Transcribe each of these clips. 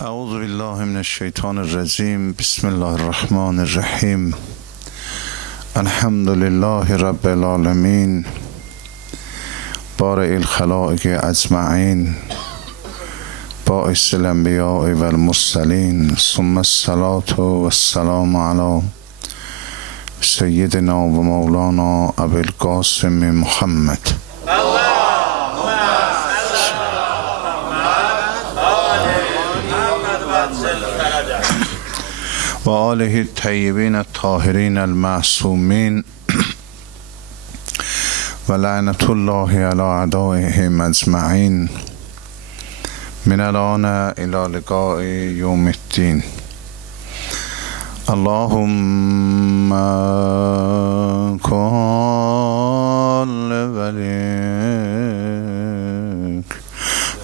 اعوذ بالله من الشیطان الرجیم. بسم الله الرحمن الرحیم. الحمد لله رب العالمین بارئ الخلائق اجمعین باعث الانبیاء والمرسلین ثم الصلاة والسلام علی سیدنا و مولانا ابی القاسم محمد و آله الطیبین الطاهرین المعصومین و لعنت الله علی اعدائهم اجمعین من الان الی لقاء یوم الدین. اللهم کن ولیک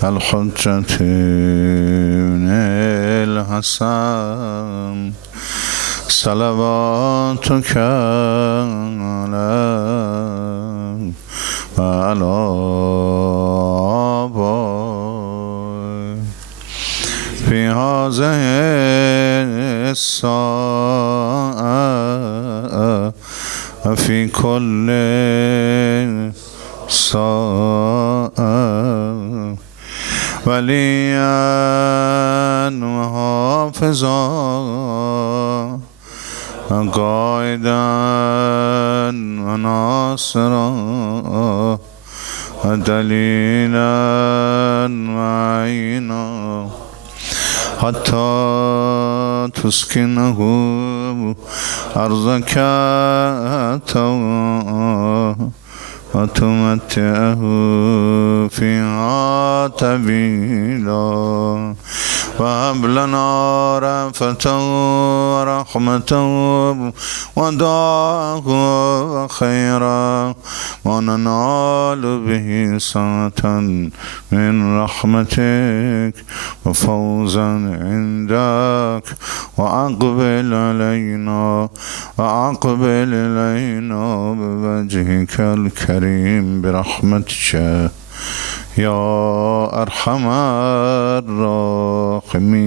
الحجة ابن الحسن صلواتك عليه وعلى آبائه في هذه الساعة وفي كل ساعة وليا وحافظا وقائدا وناصرا ودليلا وعينا حتى تسكنه أرضك وتمتعه فيها طويلا وهب لنا رأفة ورحمة ودعاءه وخيرا وننال به سعة من رحمتك وفوزا عندك وأقبل إلينا بوجهك الكريم برحمتك يا أرحم الراحمين.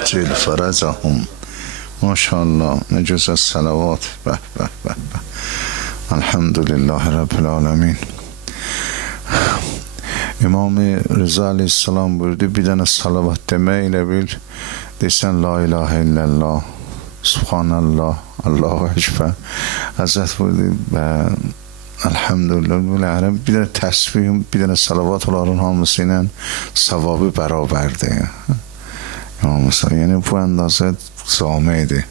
عجل فرجهم. ما شاء الله نجوز الصلوات. به به به به. الحمد لله رب العالمین. امام رضا علیه السلام buyurdu, bir tane salavat deme ile bil desen la ilahe illallah subhanallah Allahu ekber. Hazret buyurdu elhamdülillah bir tane tesbih bir tane salavat onların hamısıyla savabı beraberdir. Yani bu endazə zameydi.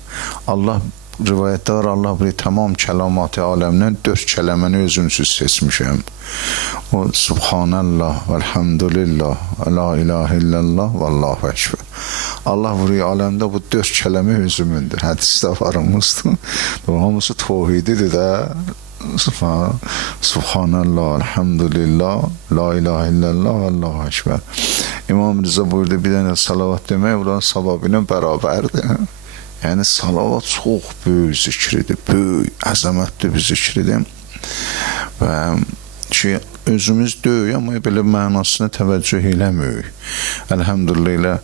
Allah rivayətdə var, Allah bir tamam kəlamat-ı aləmdən 4 kələməni özümsüz seçmişəm. O subhanallah, velhamdülillah, la ilahe illallah, vallahu ekber. Allah vuruyor aləmdə bu 4 kələmə özümündür. Hədisdə varımızdır. Hamısı tohididir də. Subhanallah, elhamdülillah, la ilahe illallah, vallahu ekber. İmam Rıza buyurdu, bir dənə salavat demək, onların savabı ilə bərabərdir. Yəni salavat çox böyük zikridir, böyük, əzəmətli bir zikridir və ki, özümüz deyik, amma belə mənasına təvəccüh eləməyik. Əlhəmdülillah,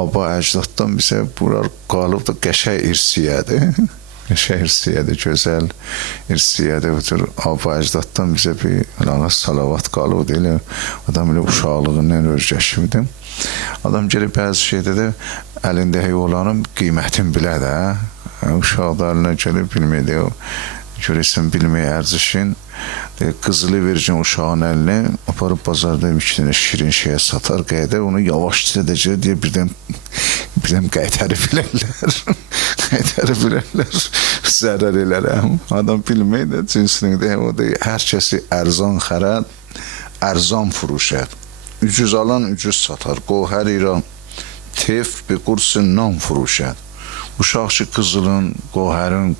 aba əcdaddan bizə bunlar qalıb da qəşəng irsiyədir. Qəşəng irsiyədir, gözəl irsiyədir. Bu tür aba əcdaddan bizə bir salavat qalıb deyil. Adam elə uşaqlığından özgəşibdir. Adam gəlib bəzi şeydə də əlindəki olanın qiymətini bilə də. Uşaq da əlinə gəlib bilməyir. Görəsən bilməyə ərzişin. Qızılı verəcən uşağın əlinə aparıb bazarda 2 dənə şirin şeyə satar qayda. Onu yavaş edəcək deyə birdən qaytarı bilərlər. Qaytarı bilərlər. Zərər elərəm. Adam bilməyir də cinsini də. O da hər kəsi ərzan xərət, ərzan furuşər. Ucuz alan ucuz satar. Qohər İran tef bir qursun nam furuşər. Uşaq ki qızılın, qohərin,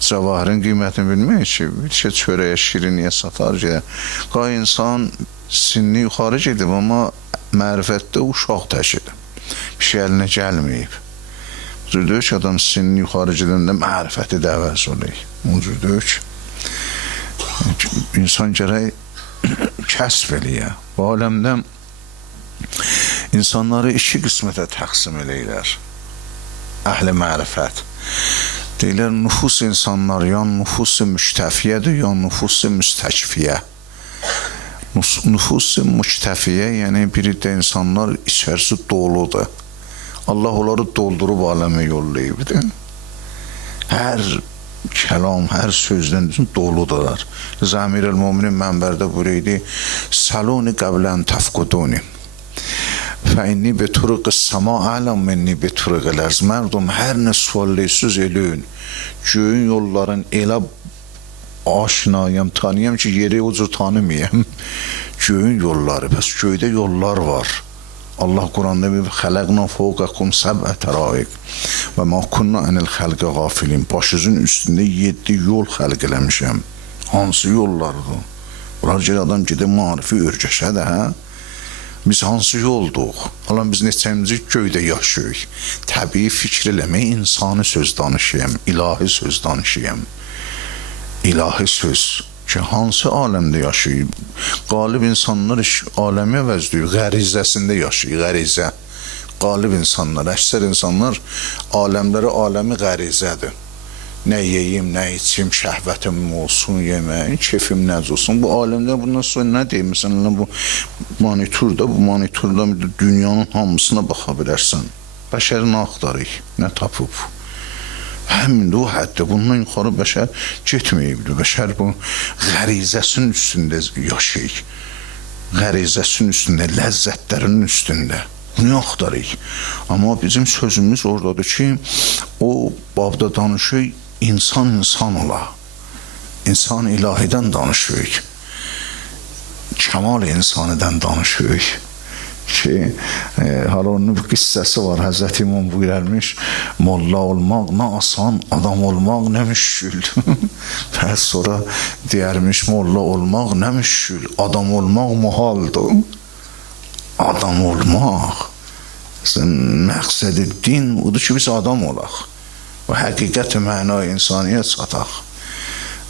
cavahirin qiymətini bilmək ki, bir şey çörəyə, şiriniyə satar ki, qay insan sinni yuxarı gedib, amma mərifətdə uşaq təşir. Bir şey əlinə gəlməyib. Cürdür ki, adam sinni yuxarı gedəndə mərifəti də əvəz olur. O cürdür ki, insan gərək kəsb eləyə. Bu aləmdə insanları iki qismətə təqsim eləyirlər. Əhl-i mərifət. Deyirlər, nüfus insanlar ya nüfus-i müştəfiyyədir, ya nüfus-i müstəkfiyə. Nüfus-i müştəfiyə, yəni biri də insanlar içərisi doludur. Allah onları doldurub aləmə yollayıbdır. Hər kəlam, hər sözdən doludular. Zamir el-Muminin mənbərdə buyuruydu, Saloni qəblən təfquduni. Fə-inni bi turuq səma ələm minni bi turuq ələrz. Mərdum, hər nə suallisiz eləyin. Göyün yolların elə aşinayım, tanıyam ki, yeri ucu tanımayam. Göyün yolları, bəs göydə yollar var. Allah Quranda bir xələqna fawqakum səb'ə təraiq və ma kunna anil xalqi qafilin. Başınızın üstündə 7 yol xəlq eləmişəm. Hansı yollardır? Bunlar gəl adam gedə marifi örgəşə də, hə? Biz hansı yolduq? Allah biz neçəmizi göydə yaşayıq. Təbii fikr eləmək, insani söz danışıyam, ilahi söz danışıyam. İlahi söz ki, hansı aləmdə yaşayıb? Qalib insanlar aləmi əvəzləyir, qərizəsində yaşayır, qərizə. Qalib insanlar, əksər insanlar aləmləri aləmi qərizədir. Nə yeyim, nə içim, şəhvətim olsun, yeməyin, keyfim nəc olsun. Bu aləmdə bundan sonra nə deyim? Məsələn, bu monitorda dünyanın hamısına baxa bilərsən. Bəşəri nə axtarıq, nə tapıb? Həmin də o həddə, bundan yuxarı bəşər getməyibdir. Bəşər bu qərizəsinin üstündə yaşayır. Qərizəsinin üstündə, ləzzətlərin üstündə. Bunu axtarıq. Amma bizim sözümüz oradadır ki, o babda danışır, insan ola. İnsan ilahidən danışır. Kəmal insanidən danışır. Ki, hala onun bir qissəsi var, Həzrət İmam buyurarmış, molla olmaq nə asan, adam olmaq nə müşkül. Və sonra deyərmiş, molla olmaq nə müşkül, adam olmaq muhaldır. Adam olmaq, məqsədi din odur ki, biz adam olaq və həqiqət-i məna insaniyyət çataq.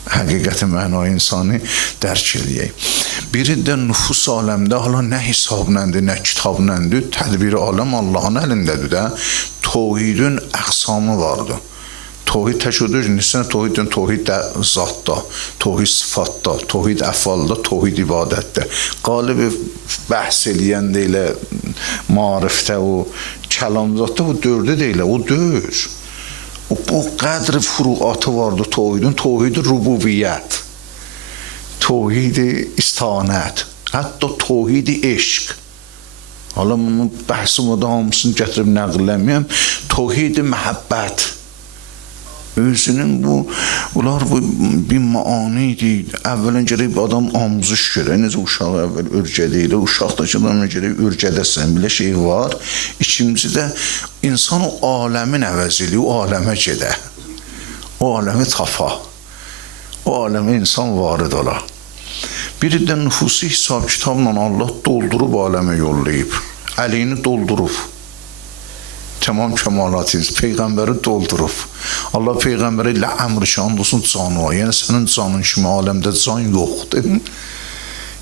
Həqiqət-i məna insani dərk eləyək. Biri də nüfus aləmdə hala nə hesabnəndir, nə kitabnəndir, tədbiri aləm Allahın əlindədir də. Tohidin əqsamı vardır. Tohid tək odur, neçə tohidin, tohid zatda, tohid sifatda, tohid əfalda, tohid ibadətdə. Qalibi bəhs eləyəndə ilə marifdə, o kəlamzatda bu dördü deyilə, o dör. O qədri furuatı vardı tohidin, tohid-i rububiyyət, tohid-i istanət, hətta tohid-i eşq. Hala bunun bəhsim o da hamısını gətirib nəqləməyəm, tohid-i məhəbbət. Özünün bunlar bir maanidir. Əvvələn gərək bir adam amuzış görək. Necə uşaq əvvəl örgədəyir. Uşaqdakı adamla gərək örgədəsən. Belə şey var. İkincisi də insan o aləmin əvəziliyi, o aləmə gedə. O aləmi tapa. O aləmə insan varid ola. Biri də nüfusi hesab kitabla Allah doldurub aləmə yollayıb. Əlini doldurub. Tamam kəmalatınız, Peyğəmbəri doldurub. Allah Peyğəmbəri ilə əmr şand olsun canı var. Yəni sənin canın kimi aləmdə can yoxdur.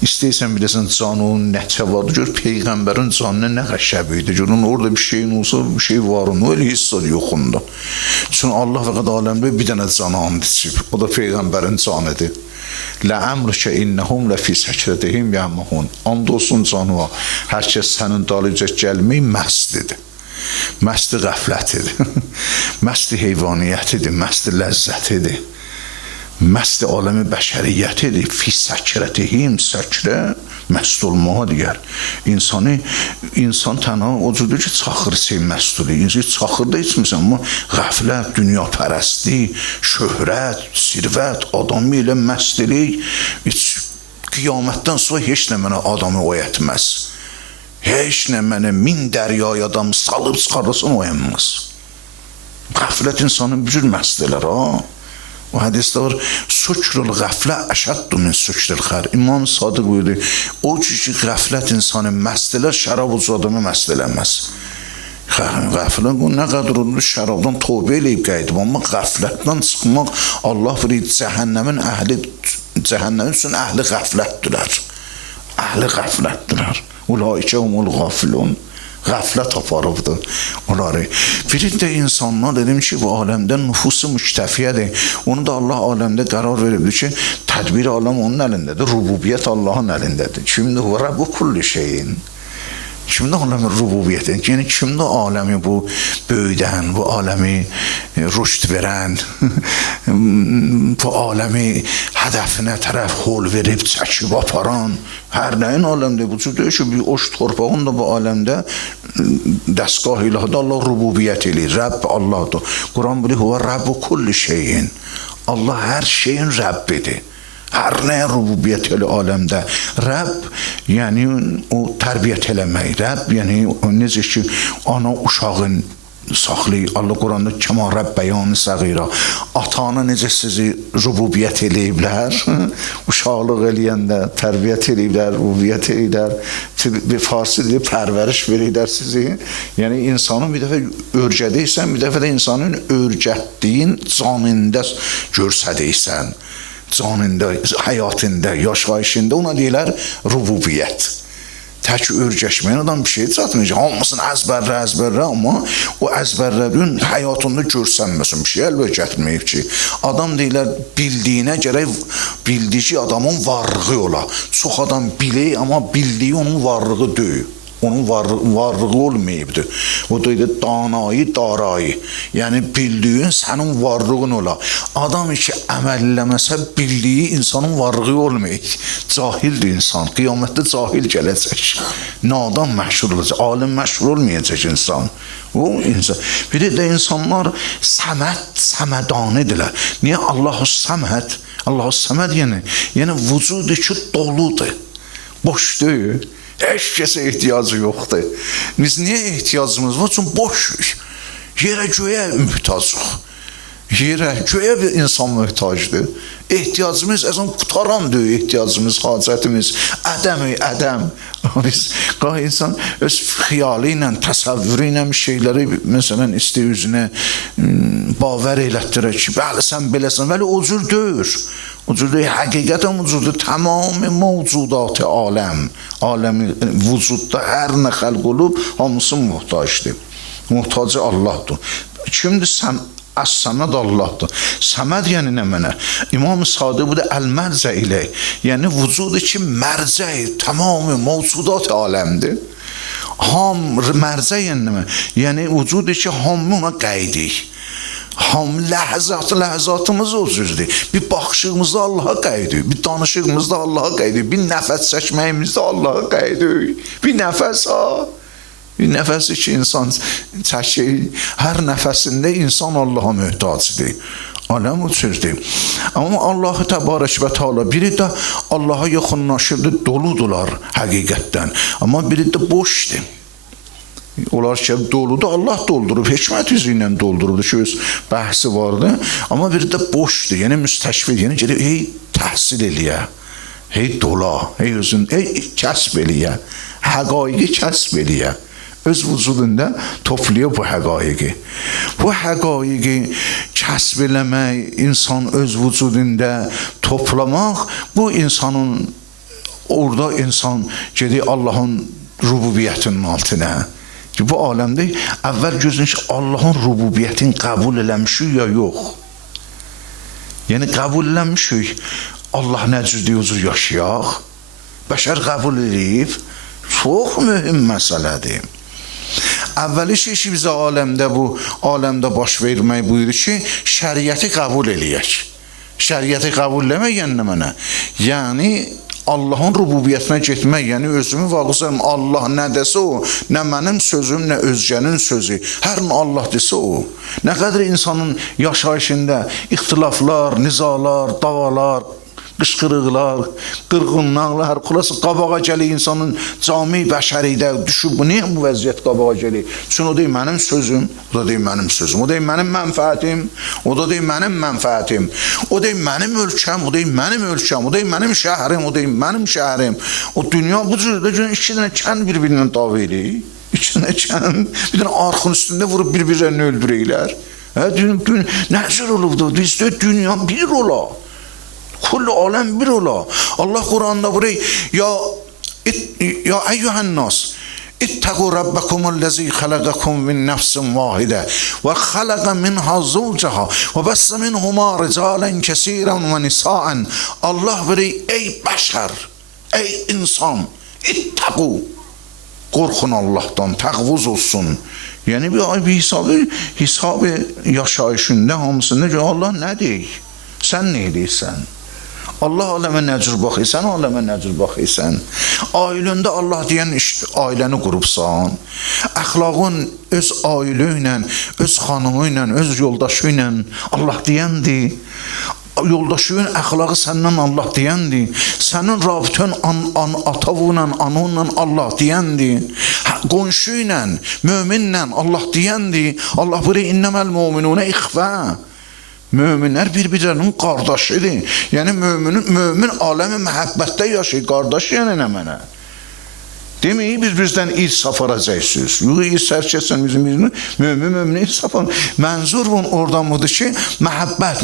İstəyirsən biləsən canının nəçə vardır, gör Peyğəmbərin canına nə qəşəbiydir. Görün orada bir şeyin olsa, bir şey var, öyle hissə yoxunda. Çünki Allah fəqət aləmdə bir dənə canı and içib. O da Peyğəmbərin canıdır. Ləəmrikə innəhum ləfi səkrətihim yəmməhun. And olsun canı var. Hər kəs sənin dalıca gəlmək məslidir. Məsti qəflətidir, məsti heyvaniyyətidir, məsti ləzzətidir, məsti aləmi bəşəriyyətidir. Fi səkrətihim, səkrə məst olmağa deyər. İnsan tənha o cürdür ki, çaxır şey məst olur. İnsan çaxırda içmirsən, amma qəflət, dünya pərəstli, şöhrət, sirvət, adamı ilə məstilik, qiyamətdən sonra heç nə mənə adamı oyətməz. Heç nə mənə min dəryay adam salıb çıxarırsan oyanmaz. Qəflət insanın bir cür məstələr, ha? O hədisdə var, sükrül qəflə əşəddu min sükrül xər. İmam Sadiq buyurdu, o cür ki, qəflət insanın məstələr, şərab ucu adamı məstələməz. Qəflət bu nə qədər olur, şərabdan tövbə eləyib qayıdıb, amma qəflətdən çıxmaq, Allah bilir, cəhənnəmin üçün əhli qəflətdirlər. Əhli qəflətdirlər. Ulaikə humul qafilun. Qəflət aparıbdır onları. Biri də insanlar, dedim ki, bu aləmdə nüfusu müştəfiyyədir. Onu da Allah aləmdə qərar veribdir ki, tədbir aləm onun əlindədir, rububiyyət Allahın əlindədir. Kimdir o? Rəbb kulli şeyin. Kimdə aləmi rububiyyətin? Yəni, kimdə aləmi bu böyüdən, bu aləmi rüşd verən, bu aləmi hədəfinə tərəf hol verib, çəkib aparan, hər nəyin aləmdə bu cür deyir ki, bir oş torpağın da bu aləmdə dəstgah ilahıda Allah rububiyyət eləyir, Rəbb Allahdır. Quran bilir, huvə Rəbb kulli şeyin. Allah hər şeyin Rəbbidir. Hər nəyə rububiyyət elə aləmdə. Rəbb, yəni o tərbiyyət eləmək. Rəbb, yəni necə ki, ana uşağın saxlayır. Allah Quranda kəma Rəbbəyanı səğira. Ata-ana necə sizi rububiyyət eləyiblər? Uşaqlıq eləyəndə tərbiyyət eləyiblər, rububiyyət eləyiblər. Bir farsı deyir, pərvəriş verirlər sizi. Yəni insanın bir dəfə örgədəysən, bir dəfə də insanın örgətdiyin canində görsədəysən. Canında, həyatında, yaşayışında ona deyirlər rububiyyət. Tək örgəşməyən adam bir şey çatmayacaq. Hamısını əzbərlə, amma o əzbərlərin həyatında görsənməsin, bir şey əlbə gətirməyib ki. Adam deyirlər, bildiyinə gərək bildiyi ki, adamın varlığı ola. Çox adam bilir, amma bildiyi onun varlığı deyil. Onun varlığı olmayıbdır. O da danayı, darayı. Yəni, bildiyin sənin varlığın ola. Adam ki, əməlləməsə bildiyi insanın varlığı olmayıb. Cahildir insan. Qiyamətdə cahil gələcək. Nadan məşhur olacaq. Alim məşhur olmayacaq insan. O insan. Bir də insanlar səmədanıdırlar. Niyə Allah-u səməd? Allah-u səməd yəni vücudu ki, doludur. Boş deyil. Heç kəsə ehtiyacı yoxdur. Biz niyə ehtiyacımız var? Çünki boşuz. Yerə göyə mühtacıq. Yerə göyə bir insan mühtacdır. Ehtiyacımız əzən qutaran deyil, ehtiyacımız, hacətimiz. Ədəm. İnsan öz xiyalı ilə, təsəvvürü ilə bir şeyləri, məsələn, istəyir üzünə bavər elətdirək ki, bəli, sən beləsən, bəli, o cür deyir. O cür deyil, həqiqətən vücudu tamamı mövcudat-ı aləm. Aləmi vücudda hər nə xəlq olub, hamısı muhtacdır. Muhtacı Allahdır. Kimdir sən? Əs-Səməd Allahdır. Səməd yəni nə mənə? İmam-ı Sadiq bu da əl-mərcə ilə. Yəni vücudu ki, mərcə, tamamı mövcudat aləmdir. Mərcə yəni nə mənə? Yəni vücudu ki, hamı ona qaydik. Ləhzatımız o cüzdür. Bir baxışımızda Allaha qaydik. Bir danışığımızda Allaha qaydik. Bir nəfəs çəkməyimizdə Allaha qaydik. Bir nəfəs bir nəfəsi ki, insan çəkir. Hər nəfəsində insan Allaha möhtacdır. Aləm o sözdür. Amma Allah-u Təbarək və Teala biri də Allaha yaxınlaşırdı, doludular həqiqətdən. Amma biri də boşdur. Onlar ki, doludur, Allah doldurub, hikmət üzü ilə doldurubdur ki, öz bəhsi vardı. Amma biri də boşdur, yəni müstəşvir, yəni gedib, təhsil eləyə, dola, özün, kəsb eləyə, həqaiqi kəsb eləyə. Öz vücudunda toplayıb bu həqaiqi. Bu həqaiqi kəsb eləmək, insan öz vücudunda toplamaq, bu insanın, orada insan gedib Allahın rububiyyətinin altına. Bu aləmdə əvvəl gözün ki, Allahın rububiyyətini qəbul eləmişik ya yox. Yəni, qəbul eləmişik, Allah nə cüzdür, o cür yaşayaq. Bəşər qəbul edib, çox mühüm məsələdir. Əvvəli şey ki, bizə aləmdə baş vermək buyurur ki, şəriəti qəbul eləyək. Şəriəti qəbul eləmək yəni nə mənə? Yəni, Allahın rububiyyətinə getmək, yəni özümü vaqısam, Allah nə desə o, nə mənim sözüm, nə özgənin sözü, hər nə Allah desə o. Nə qədər insanın yaşayışında ixtilaflar, nizalar, davalar, qışqırıqlar, qırğınlıqlar, hər xulası qabağa gəlir insanın cami bəşəridə düşüb, niyə bu vəziyyət qabağa gəlir? Çünki o deyil mənim sözüm, o da deyil mənim sözüm, o deyil mənim mənfəətim, o da deyil mənim mənfəətim, o deyil mənim ölkəm, o deyil mənim ölkəm, o deyil mənim şəhərim, o deyil mənim şəhərim. O dünya bu cürdə iki dənə kənd bir-birindən dava edir. İçən, bir dənə arxın üstündə vurub bir-birlərini öldürəklər. Nəzir olubdur, bizdə dünya bir ola. Kullu alem bir ola. Allah Kur'an'da burayı ya eyyühen nas ittegu rabbekumüllezî halagakum min nefsin vahide ve halaga minha zavcaha ve besse minhuma ricalen kesiren ve nisaen. Allah burayı ey beşer, ey insan, ittegu, korkun Allah'tan, təqvuz olsun. Yani bir hesabı yaşayışında hamısında ki Allah ne deyik? Sen ne deyirsən? Allah aləmə nəcür baxıysan, aləmə nəcür baxıysan. Ailəndə Allah deyən ailəni qurubsan. Əxlaqın öz ailə ilə, öz xanımı ilə, öz yoldaşı ilə Allah deyəndir. Yoldaşının əxlaqı səndən Allah deyəndir. Sənin rabitən atavla, anonla Allah deyəndir. Qonşu ilə, möminlə Allah deyəndir. Allah buraya innəməl müminunə ixfə. Möminlər bir-birlərinin qardaşıdır. Yəni mömin aləmi məhəbbətdə yaşayır, qardaş yəni nə mənə? Demeyi bir-birizdən irsaf arayacaqsınız. Yox, irsaf kəsən bizim mömin irsaf arayacaq. Mənzur bunun oradan budur ki, məhəbbət,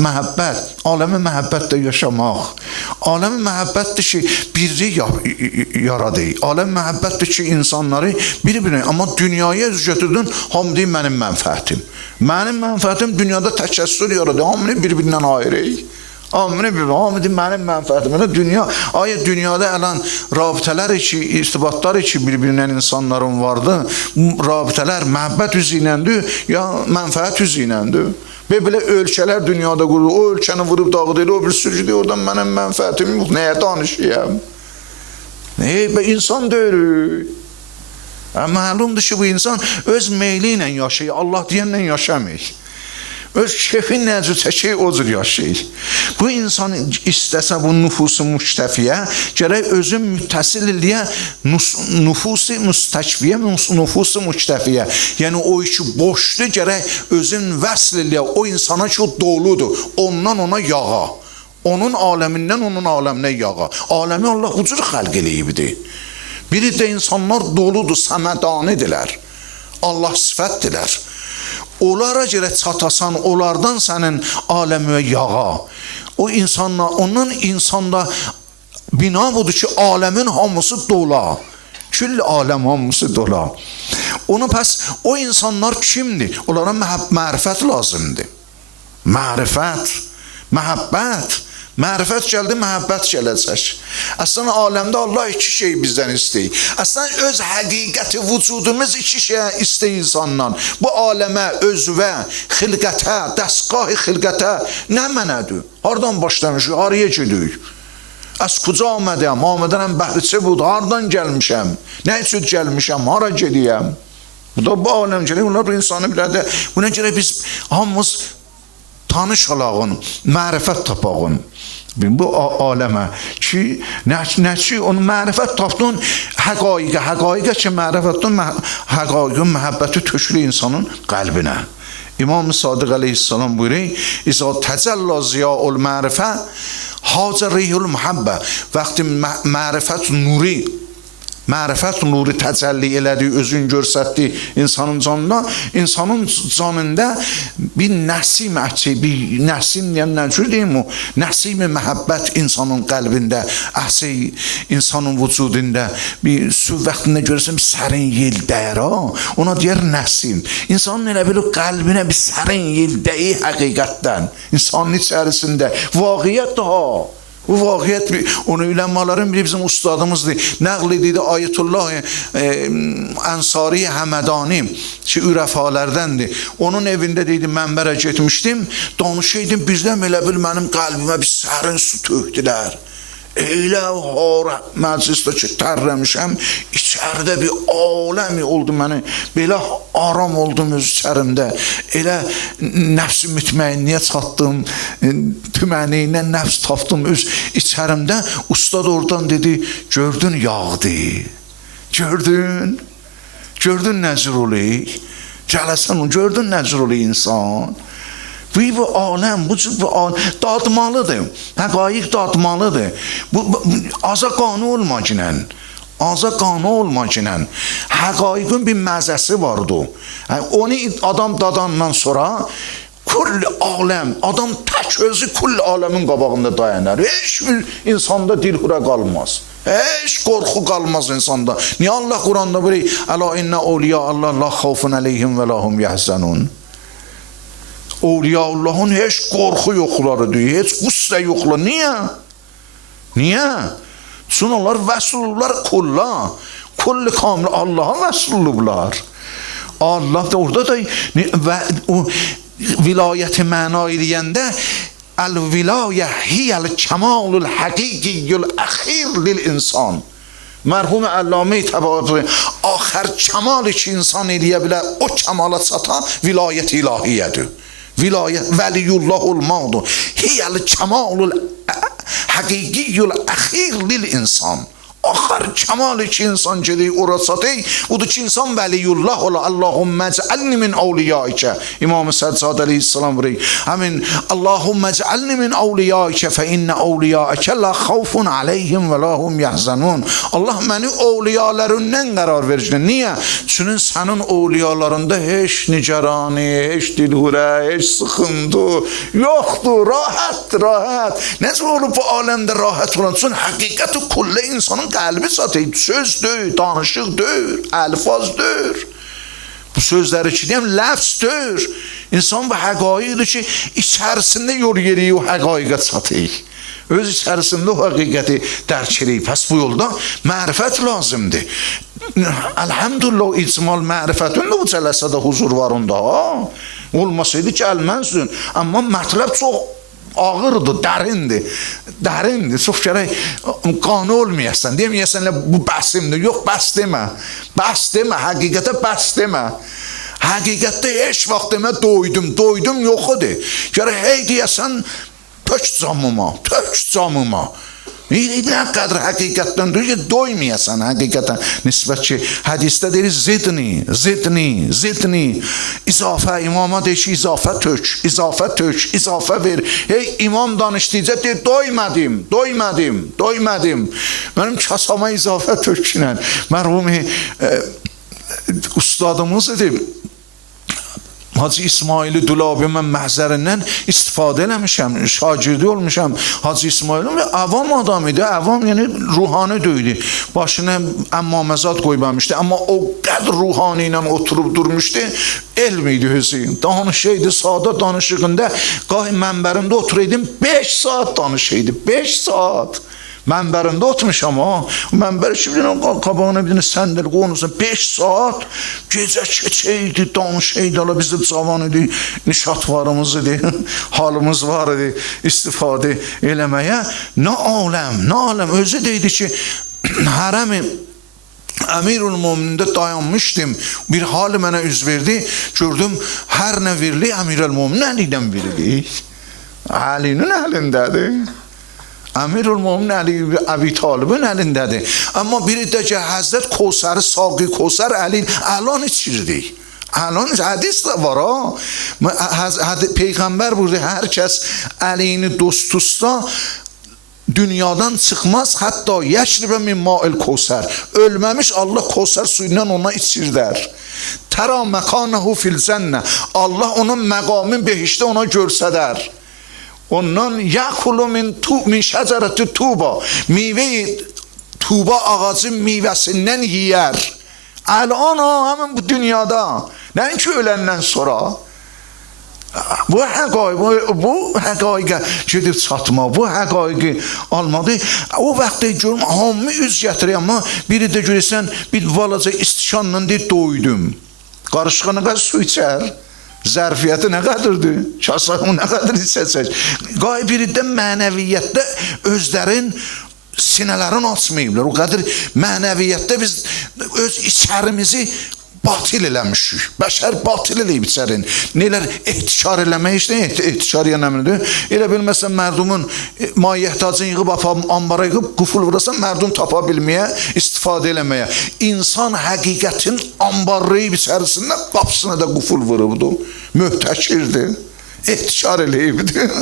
aləmi məhəbbətdə yaşamaq. Aləmi məhəbbətdir ki, birlik yaradır. Aləmi məhəbbətdir ki, insanları bir-birinə, amma dünyaya üz götürdün, ham deyim mənim mənfəətim. Mənim mənfəətim dünyada təkəssür yaradır, hamını bir-birindən ayırır. Hamını mənim mənfəətim. Dünyada ələn rabitələr ki, irtibatlar ki, bir-birindən insanların vardı. Rabitələr məhəbbət üzü iləndir, ya mənfəət üzü iləndir. Belə ölkələr dünyada qurulur, o ölkəni vurub dağıdır, o bir sürücüdür, oradan mənim mənfəətim yox, nəyə danışıyam? İnsan deyil. Məlumdur ki, bu insan öz meyli ilə yaşayır, Allah deyənlə yaşamır. Öz kefin nəcür çəkir, o cür yaşayır. Bu insan istəsə bu nüfusu müştəfiyə, gərək özün müttəsil eləyə, nüfusu müstəkfiyə, nüfusu müştəfiyə. Yəni o iki boşdur, gərək özün vəsl eləyə, o insana ki o doludur, ondan ona yağa. Onun aləmindən onun aləminə yağa. Aləmi Allah ucur xəlq eləyibdir. Biri də insanlar doludur, səmədanidirlər. Allah sifətdirlər. Onlara görə çatasan, onlardan sənin aləmə yağa. O insanla, onun insanda bina budur ki, aləmin hamısı dola. Kül aləm hamısı dola. Onu pəs, o insanlar kimdir? Onlara mərifət lazımdır. Mərifət, məhəbbət. Mərifət gəldi, məhəbbət gələcək. Əslən, aləmdə Allah iki şey bizdən istəyir. Əslən, öz həqiqəti, vücudumuz iki şey istəyir insandan. Bu aləmə, özvə, xilqətə, dəstgahı xilqətə nə mənədir? Hardan başlamışıq, haraya gedirik? Əs kuca amədəm, amədənəm bəhriçi budur, hardan gəlmişəm? Nə üçün gəlmişəm, hara gediyəm? Bu da bu aləm gələk, bunlar bu insanı bilədə. Buna görə biz hamımız tanış olağın, mərifət tapağın. Bu aləmə ki, nə ki, onu mərifət tapdın, həqaiqə ki, mərifətdən həqaiqin məhəbbəti tökülür insanın qəlbinə. İmam-ı Sadiq əleyhissalam buyuruyor, İzə təcəllə ziya'ul mərifə, hacə rihul məhəbbə. Vaxtı mərifət nuru təcəlli elədi, özün görsətdi insanın canına. İnsanın canında bir nəsim əhçi, bir nəsim deyən nə cür deyim o? Nəsim-i məhəbbət insanın qəlbində, əhsi insanın vücudunda. Bir su vaxtında görürsən, bir sərin yel dəyər, ona deyər nəsim. İnsanın elə bir qəlbinə bir sərin yel dəyir həqiqətdən. İnsanın içərisində vaqiyyət daha. Bu vaqiyyət, onu üləmaların biri bizim ustadımızdır. Nəql edildi Ayətullah Ənsari Həmədani ki, ürəfalərdəndir. Onun evində deydi, mənbərə getmişdim, danışaydım, birdən elə bil mənim qəlbimə bir sərin su tökdülər. Elə məclisdə ki, tərləmişəm, içəridə bir aləmi oldu mənə, belə aram oldum öz içərimdə, elə nəfs-i mütməyinliyə çatdım, tüməniyinə nəfs tapdım öz içərimdə. Ustad oradan dedi, gördün yağdı, gördün nəcür olayıq, gələsən, gördün nəcür olayıq insan. Bu aləm, bu dadmalıdır, həqaiq dadmalıdır. Bu aza qanı olma ginən. Aza qanı olmakinən həqaiqin bir məzəsi vardı. Onu adam dadandan sonra kull aləm, adam tək özü kull aləmin qabağında dayanır. Heç bir insanda dilhura qalmaz. Heç qorxu qalmaz insanda. Niyə Allah Quranda buyuruyor? Əla innə awliya Allah la xawfun aleyhim və lahum yahzanun. Awliya Allah'ın heç qorxu yoxlarıdır, heç qüssə yoxlar. Niyə? Niyə? Çünki onlar vəsullar kulla. Kulli kamil Allah'a vəsullublar. Allah da orada da o vilayəti məna eləyəndə el-vilayə hiyəl-kəmalul həqiqiyyül əxir lil-insan. Mərhum Əllamə Təbarəvi axır kəmalı ki insan eləyə bilər, o kəmala çatan vilayət ilahiyyədir. Vilayət vəliyullah olmaqdır. Hiyəl-kəmalul həqiqiyyül əxir lil-insan. Axır kəmalı ki insan gedir orasatı, budur ki insan vəliyullah ola. Allahümmə ec'alni min awliyaikə. İmam-ı Səccad əleyhissalam buyuruyor. Həmin Allahümmə ec'alni min awliyaikə fə innə awliyaikə la xawfun aleyhim və lahum yahzanun. Allah məni awliyalarından qərar verir. Niyə? Çünki sənin awliyalarında heç nigarani, heç dilhurə, heç sıxıntı yoxdur. Rahat, rahat. Necə olub bu aləmdə rahat olan? Çünki həqiqəti kullə insanın qəlbi satır, sözdür, danışıqdır, əlfazdır. Bu sözləri ki deyəm, ləfsdir. İnsan bu həqaiqdir ki, içərisində yol yeriyi o həqaiqət satır. Öz içərisində o həqiqəti dərk edib. Pəs bu yolda mərifət lazımdır. Elhamdülillah icmal mərifətin də bu cələsədə huzur var onda. Olmasaydı ki, əlməzdün. Amma mətləb çox ağırdır, dərindir. Dərindir. Çox gərək qanı olmayasın. Deməyəsən, bu bəsimdir. Yox, bəs demə. Bəs demə. Həqiqətə bəs demə. Həqiqətdə heç vaxt demə doydum. Doydum yoxudur. Gərək hey deyəsən, tök camıma, tök camıma. Nə qədər həqiqətdən deyir ki, doymayasan həqiqətən. Nisbət ki, hədisdə deyir, zidni, zidni, zidni. İzafə, imama deyir ki, izafə tök, izafə tök, izafə ver. Hey, imam danışdıqca deyir, doymadım, doymadım, doymadım. Mənim kasama izafə tökünən. Mərhumi ustadımız deyir, Hacı İsmail Dulabi mən məhzərindən istifadə eləmişəm, şagirdi olmuşam. Hacı İsmail'in və avam adam idi, avam yəni ruhani döydü. Başına əmmaməzad qoymamışdı, amma o qədr ruhani ilə oturub durmuşdu, elm idi özü. Danışıydı, sadə danışığında, qahi mənbərində oturaydım, 5 saat danışıydı, 5 saat. Mənbərində oturmuşam ha. Mənbər ki, qabağına bir dənə səndəl qoyulsun, 5 saat gecə keçəydi, danışaydı, ala bizdə cavan idi, nişatvarımız idi, halımız var idi, istifadə eləməyə. Nə aləm, nə aləm. Özü deydi ki, hərəmi Əmirul Möminində dayanmışdım, bir hali mənə üz verdi, gördüm, hər nə verili Əmirul Möminin əlindən verilir. Əlinin əlindədir. Əmirul Mömin Əli Əbi Talibin əlindədir. Amma biri də ki, Həzrət Kosəri, Saqi Kosər əlin əlan içirdik. Əlan hədis də var ha. Peyğəmbər burada hər kəs əlini dost tutsa, dünyadan çıxmaz, hətta yəşribə min ma'il Kosər. Ölməmiş Allah Kosər suyundan ona içirdər. Tərə məkanəhu fil cənnə. Allah onun məqamın behişdə ona görsədər. Ondan yakulu min şəcərəti tuba, meyve tuba ağacın meyvəsindən yiyər. Əlan həmin bu dünyada, nəinki öləndən sonra. Bu həqaiqə gedib çatma, bu həqaiqi almadı. O vaxtda görüm, hamı üz gətirir, amma biri də görürsən, bir valaca istişanla deyir, doydum. Qarışqa nə qədər su içər? Zərfiyyəti nə qədərdir? Şahsahımı nə qədər içəcək? Qay biri də mənəviyyətdə özlərin sinələrin açmayıblar. O qədər mənəviyyətdə biz öz içərimizi batil eləmişik. Bəşər batil eləyib içərin. Nələr ehtikar eləmək işte, ehtikar yanəmlidir. Elə bilməsən mərdumun mayehtacını yığıb, ambara yığıb, quful vurasan, mərdum tapa bilməyə, istifadə eləməyə. İnsan həqiqətin ambarlayıb içərisində, qapısına da quful vurubdur. Möhtəkirdir. Ehtikar eləyibdir.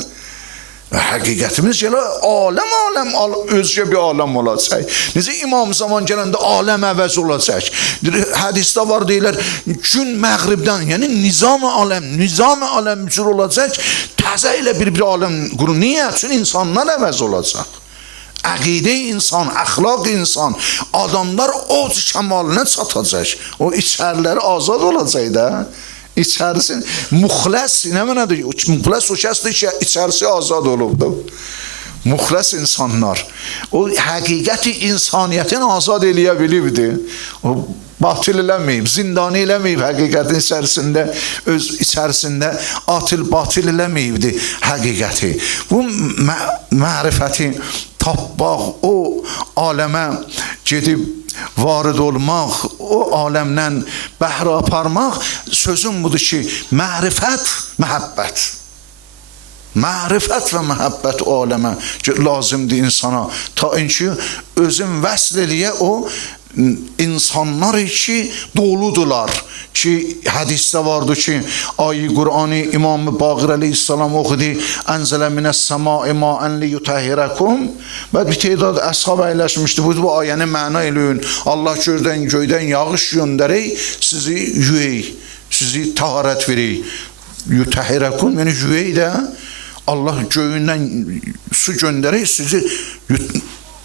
Həqiqətimiz gələ aləm özgə bir aləm olacaq. Necə İmam zaman gələndə aləm əvəz olacaq. Hədisdə var deyirlər, gün məğribdən, yəni nizam-ı aləm cür olacaq, təzə ilə bir aləm qurur. Niyə? Çünki insanlar əvəz olacaq. Əqidə insan, əxlaq insan, adamlar o kəmalinə çatacaq. O içəriləri azad olacaq da. İçərisi muxləs, nə mənadır? Muxləs o kəsdir ki, içərisi azad olubdur. Muxləs insanlar. O həqiqəti insaniyyətin azad eləyə bilibdir. O batil eləməyib, zindani eləməyib həqiqətin içərisində, öz içərisində batil eləməyibdir həqiqəti. Bu mərifəti tapmaq, o aləmə gedib varid olmaq, o aləmdən bəhrə aparmaq, sözüm budur ki, mərifət, məhəbbət. Mərifət və məhəbbət o aləmə lazımdır insana. Ta ki, özün vəsl eləyə o insanlar ki, doludular. Ki, hədisdə vardı ki, ayi Qur'anı İmam Baqir əleyhissalam oxudu, Ənzələ minəs səmai ma'ən liyutəhhirəkum. Və bir tədad əshab əyləşmişdi. Bu ayəni məna eləyin. Allah göydən yağış göndərək, sizi yüyək, sizi taharət verək. Yutəhhirəkum, yəni yüyək də Allah göyündən su göndərək, sizi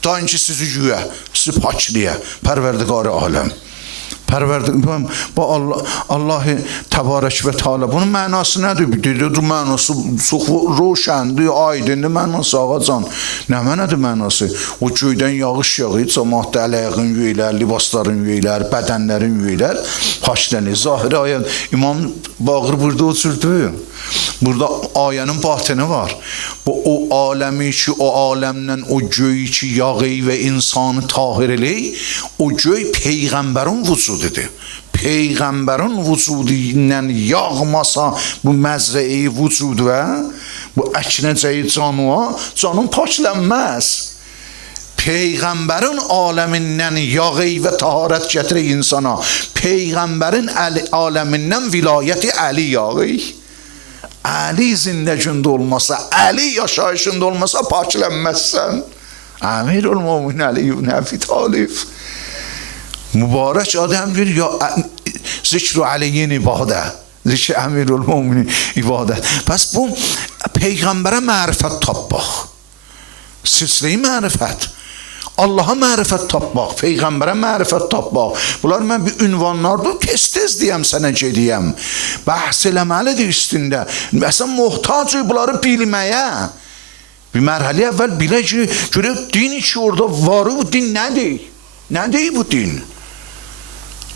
daim ki, sizi yüyə, sizi pakliyə, pərverdiqar-ı aləm. Bu Allah-ı Təbarək və Teala. Bunun mənası nədir? Dedi, mənası çox roşəndir, aydındır, mənası ağacan. Nə mənadır mənası? O göydən yağış yağır, cəmaatda ələyəqin yüylər, libasların yüylər, bədənlərin yüylər, paşlənir. Zahiri ayət, İmam Baqir burada oturdu. Burada ayənin batini var. Bu o aləmi ki, o aləmdən o göy ki, yağı və insanı tahir eləyir, o göy Peyğəmbərin vücududur. Peyğəmbərin vücudu ilə yağmasa bu məzrəyi vücudu və bu əkinəcəyi canın paklənməz. Peyğəmbərin aləmindən yağı və taharət gətirir insana. Peyğəmbərin aləmindən vilayəti Əli yağı. Əli zindəcində olmasa, Əli yaşayışında olmasa paklənməzsən. Əmirül-Mömin Əli ibn Əbi Talib. Mübarək adamdır ya, zikr-i Əliyin ibadət. Zikr-i Əmirül-Mömin ibadət. Bəs bu Peyğəmbərə mərifət tapmaq. Silsilə-i mərifət. Allaha mərifət tapmaq, Peyğəmbərə mərifət tapmaq. Bunlar mən bir ünvanlardır, tez deyəm sənə gediyəm. Bəhs eləməlidir üstündə. Məsələn, muhtacı bunları bilməyə. Bir mərhəli əvvəl bilə ki, görək din ki, orada var, bu din nədir? Nədir bu din?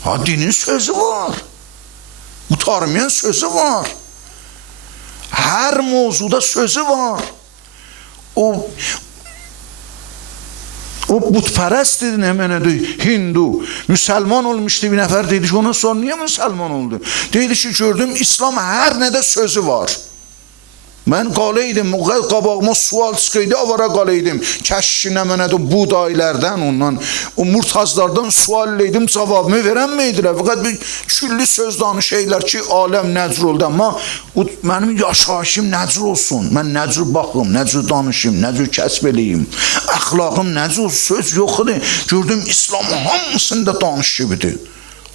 Ha, dinin sözü var. Utarmayan sözü var. Hər mövzuda sözü var. O butpərəstdir, nə mənədir, Hindu, müsəlman olmuşdu bir nəfər, dedi ki, ondan sonra niyə müsəlman oldu? Dedi ki, gördüm, İslam hər nədə sözü var. Mən qaləydim, qabağıma sual çıxıydı, avara qaləydim. Kəşkinə mənədir, budaylərdən, ondan, o murtazlardan sual eləydim, cavabımı verənməydilər. Fəqət bir küllü söz danışaylar ki, aləm nəcr oldu. Amma mənim yaşayışım nəcr olsun. Mən nəcr baxım, nəcr danışım, nəcr kəsb eləyim. Əxlaqım nəcr olsun, söz yoxdur. Gördüm, İslam hamısında danış gibidir.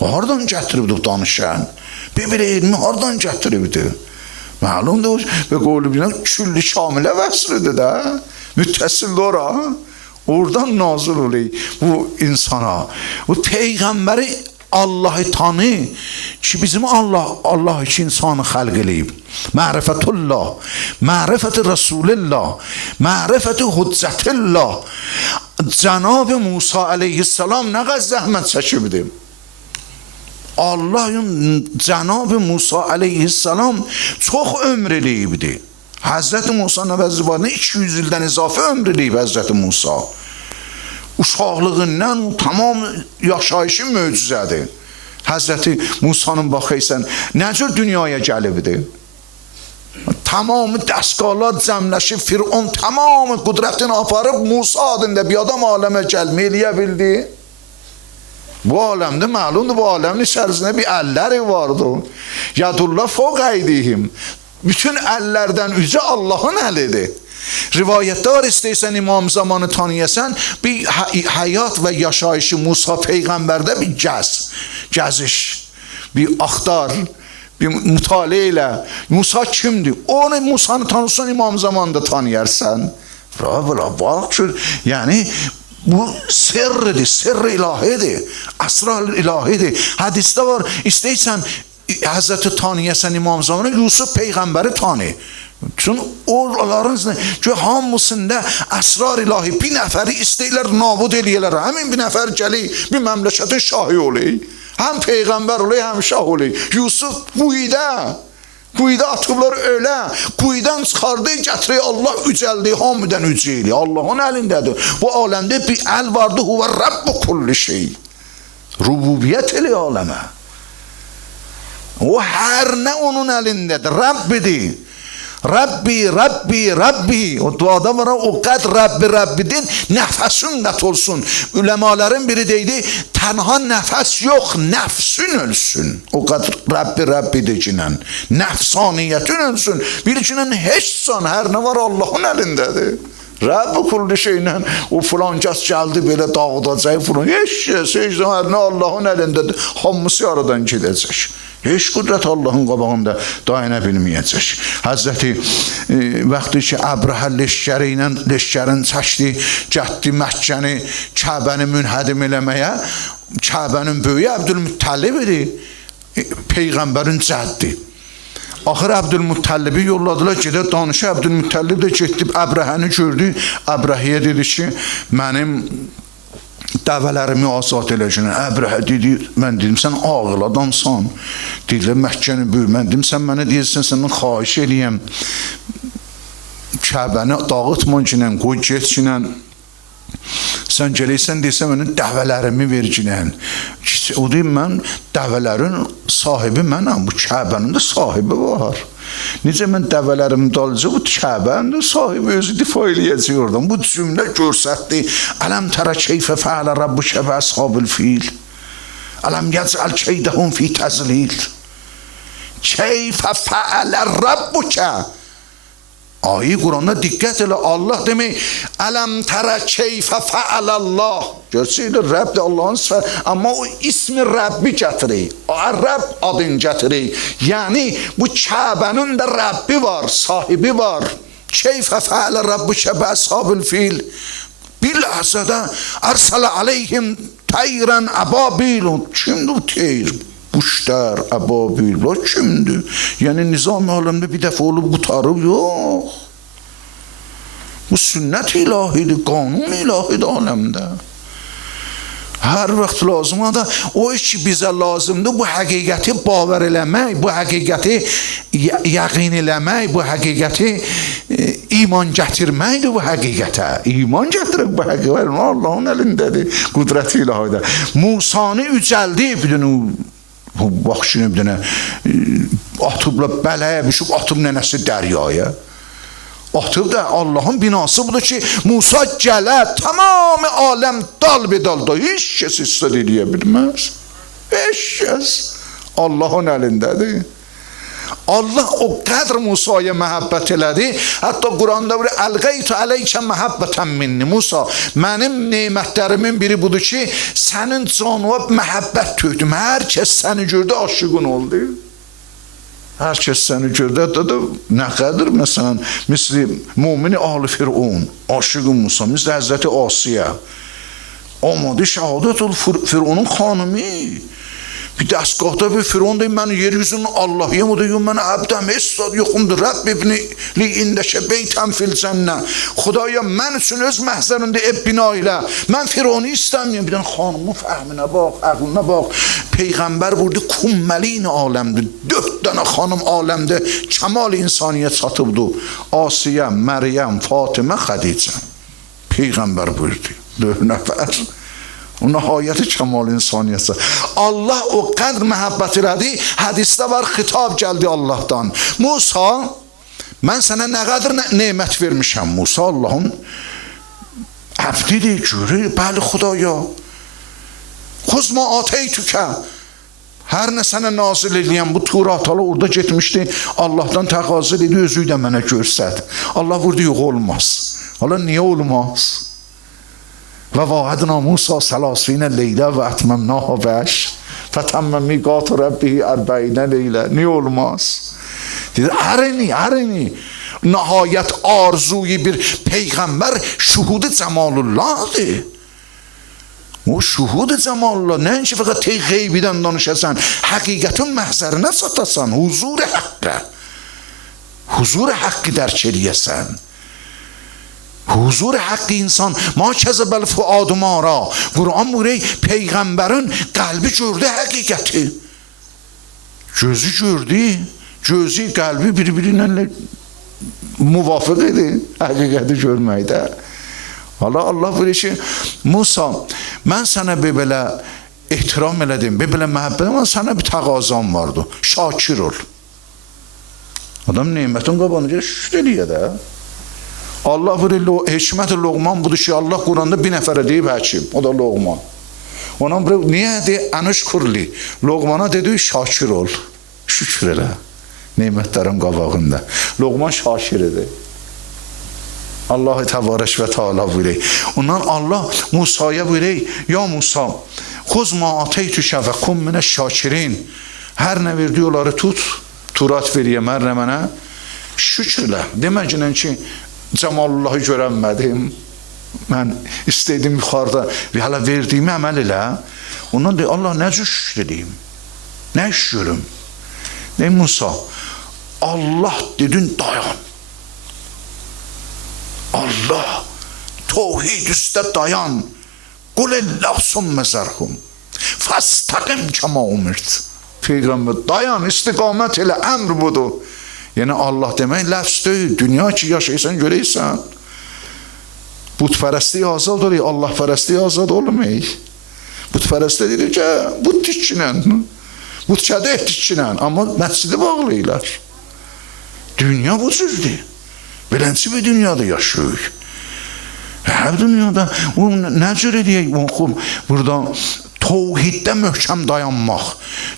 Hardan gətiribdir danışan? Bir elmi hardan gətiribdir? Məlumdur və qovlu bilən külli şamilə vəslidir də. Müttəsildir ora. Oradan nazil olayım bu insana. Bu Peyğəmbəri Allah'ı tanı ki bizim Allah için insanı xəlq eləyib. Mərifətullah, mərifəti Rasulillah, mərifəti Hüccətillah. Cənab-ı Musa aleyhisselam nə qədər zəhmət çəkibdir. Allah'ın Cənab-ı Musa aleyhisselam çox ömr eləyibdir. Həzrəti Musa nəvəzibadına 200 ildən izafə ömr eləyib Həzrəti Musa. Uşaqlığından tamam yaşayışı möcüzədir. Həzrəti Musa'nın baxıysan, nə cür dünyaya gəlibdir? Tamamı dəstqallar cəmləşib, Firon tamamı qudrətini aparıb, Musa adında bir adam aləmə gəlmə eləyə bildi. Bu aləmdə məlumdur, bu aləmin içərisində bir əlləri vardı. Yadullah fəvq əydihim. Bütün əllərdən üzə Allahın əlidir. Rivayette var, istəyirsən İmam Zamanı tanıyasan, bir həyat və yaşayışı Musa Peyğəmbərdə bir gəziş, bir axtar, bir mütaliə ilə. Musa kimdir? Onu Musanı tanırsan İmam Zamanında tanıyarsan. Bax, yəni bu sirridir, sirri ilahidir, asrar ilahidir. Hədisdə var, istəyirsən Həzrəti tanıyəsən İmam Zamanı, Yusuf Peyğəmbəri tanı. Çünkü oraların hamısında əsrar ilahi bir nəfəri istəyirlər nabud eləyirlər. Həmin bir nəfər gəlir, bir məmləkətin şahı olur. Həm Peyğəmbər olur, həm şah olur. Yusuf quyuda atıblar ölə. Quyudan çıxardı, gətirir, Allah ücəldi, hamıdan ücəli. Allahın əlindədir. Bu aləmdə bir əl vardı, huvə Rabbu kulli şey. Rububiyyət elə aləmə. O hər nə onun əlindədir, Rabbidir. Rabbi. O duada var, o qad Rabbidin nəfəsin qət olsun. Üləmaların biri deydi, tənha nəfəs yox, nəfsün ölsün. O qad Rabbidir kinən. Nəfsaniyyətin ölsün. Bir kinən heç san, hər nə var Allahın əlindədir. Rabbi kulli şeylə o filan kəs gəldi belə dağıdacaq filan. Heç hər nə Allahın əlindədir. Hamısı aradan gedəcək. Heç qüdrət Allahın qabağında dayana bilməyəcək. Həzrəti vaxtı ki, Əbrəhə leşkərin çəkdi, gətdi Məkkəni, Kəbəni münhədim eləməyə, Kəbənin böyüyü Əbdülmüttəlib idi, Peyğəmbərin cəddi. Axır Əbdülmüttəlibi yolladılar, gedə danışa, Əbdülmüttəlib də getdi, Əbrəhəni gördü, Əbrəhəyə dedi ki, mənim dəvələrimi azad eləcəkən. Əbrəhə dedi, mən dedim, sən ağıl adamsan. Deyirlər, Məkkəni böyür. Mən dedim, sən mənə deyirsən, səndən xahiş eləyəm. Kəbəni dağıtma kinən, qoy get kinən. Sən gələysən, deyirsən, mənim dəvələrimi ver kinən. O deyim, mən dəvələrin sahibi mənəm. Bu Kəbənin də sahibi var. Necə mən dəvələrimi dalacaq, bu Kəbənin də sahibi özü difa eləyəcək oradan. Bu cümlə görsətdi. Ələm tərə keyfə fəalə Rabbukə və əshabil fil. Ələm yəcəl keydəhum fi təzlil. Keyfə fəalə Rabbukə. Ayı Quranda diqqət elə, Allah demək, ələm tərə keyfə fəalallah. Görsəydir, Rəbb də Allahın sifəti, amma o ismi Rəbbi gətirir, Rəbb adını gətirir. Yəni, bu Kəbənin də Rəbbi var, sahibi var. Keyfə fəalə Rabbukə bə əshabil fil. Bir ləhzədə ərsələ aleyhim təyrən əbabil. Kimdir bu teyr? Quşlar, əbabil, bunlar kimdir? Yəni nizam aləmdə bir dəfə olub qutarıb, yox. Bu sünnət ilahidir, qanun ilahidir aləmdə. Hər vaxt lazımdır. O iş ki bizə lazımdır, bu həqiqəti bavər eləmək, bu həqiqəti yəqin eləmək, bu həqiqəti iman gətirməkdir bu həqiqətə. İman gətirək bu həqiqət, Allahın əlindədir, qüdrəti ilahidir. Musanı ücəldi, bir dənə baxışını bir dənə atıbla bələyə düşüb, atıb nənəsi dəryaya. Atıb da Allahın binası budur ki, Musa gələ, tamamı aləm dal bedalda, heç kəs istəd eləyə bilməz. Heç kəs Allahın əlindədir. Allah o qədr Musa'ya məhəbbət elədi. Hətta Quranda bir əlqəytü əleykə məhəbbətən minni. Musa, mənim neymətlərimin biri budur ki, sənin canına məhəbbət töydüm. Hər kəs səni gördü, aşığın oldu. Hər kəs səni gördü. Nə qədər məsələn, misli mümini ahli Fir'un, aşığın Musa, misli Həzrəti Asiyə. Amadı şəhadət ol Fir'unun xanımı. Bir dəstgahda bir Firon deyim, mən yeryüzünün Allahıyım, o deyim, mən əbdəm, estad yoxumdur, Rəbb ibni li indəşə beytən fil cənnə. Xudaya, mən üçün öz məhzərində ev bina ilə, mən Fironu istəməyəm. Bir dənə xanımın fəhminə bax, əqlinə bax, Peyğəmbər burada kumməliyin aləmdir, 4 dənə xanım aləmdə kəmal insaniyyət çatıbdır. Asiyə, Məryəm, Fatimə, Xədicə. Peyğəmbər buyurdu, 4 nəfər. O nəhayəti kəmal insaniyyətsə. Allah o qədr məhəbbət elədi, hədisdə var, xitab gəldi Allahdan. Musa, mən sənə nə qədər neymət vermişəm. Musa Allahın əbdidir, görür, bəli Xudaya. Xuzma ateytükə. Hər nə sənə nazil eləyən bu Turat Allah orada getmişdi. Allahdan təqazül edir, özü də mənə görsət. Allah vurdu, yox olmaz. Allah niyə olmaz? Və vahədna Musa 30 leylə və ətməmnaha bəş. Fətəmmə miqat Rəbbihi 40 leylə. Niyə olmaz? Dedi, ərini. Nəhayət arzuyu bir peyğəmbər şuhud-i cəmalullahdır. O şuhud-i cəmalullah, nəinki fəqət qeybidən danışasan, həqiqətin məhzərinə satasan, huzur-i haqqə. Huzur-i haqqı dərk eləyəsən. Huzur haqqı insan ma kəzəbəl fuadu mara. Quran buyuruyor, peyğəmbərin qəlbi gördü həqiqəti. Gözü gördü, gözü qəlbi bir-birinə muvafıq idi həqiqəti görməkdə. Allah buyuruyor ki, Musa, mən sənə belə ehtiram elədim, belə məhəbbət, amma sənə bir təqazam vardı. Şakir ol. Adam nemətin qabağınca şükür eləyə də. Allah buyuruyor, hikmət-i Loğman budur ki, Allah Quranda bir nəfərə deyib həkim, o da Loğman. Ona buyuruyor, niyə deyir, ənüşkurli. Loğmana dedi, şakir ol, şükür elə. Nemətlərin qabağında. Loğman şakir idi. Allah-u Təbarək və Teala buyuruyor. Ondan Allah Musa'ya buyuruyor, ya Musa, xuz ma ateytükə və kum minə şakirin. Hər nə verdi, onları tut, Turat veriyəm, hər nə mənə şükürlə. Deməklə ki, Cəmalullahı görənmədim. Mən istəydim yuxarıda hələ verdiyimi əməl elə. Ondan deyir, Allah nə cür şükür edeyim? Nə iş görüm? Deyim, Musa, Allah dedin dayan. Allah, tevhid üstə dayan. Qul illah sümmə zərhum. Fəstəqim kəma umirt. Peyğəmbər, dayan, istiqamət elə, əmr budur. Yəni Allah demək ləfz deyil, dünya ki yaşayırsan görəysən. Butpərəstliyi azad olur, Allah pərəstliyi azad olmayır. Butpərəstliyi deyir ki, but tikkinən, butkədə tikkinən, amma məscidi bağlayırlar. Dünya bu cüzdür. Beləncə bir dünyada yaşayır. Hər dünyada, nə cür edəyək, burada tevhiddə möhkəm dayanmaq,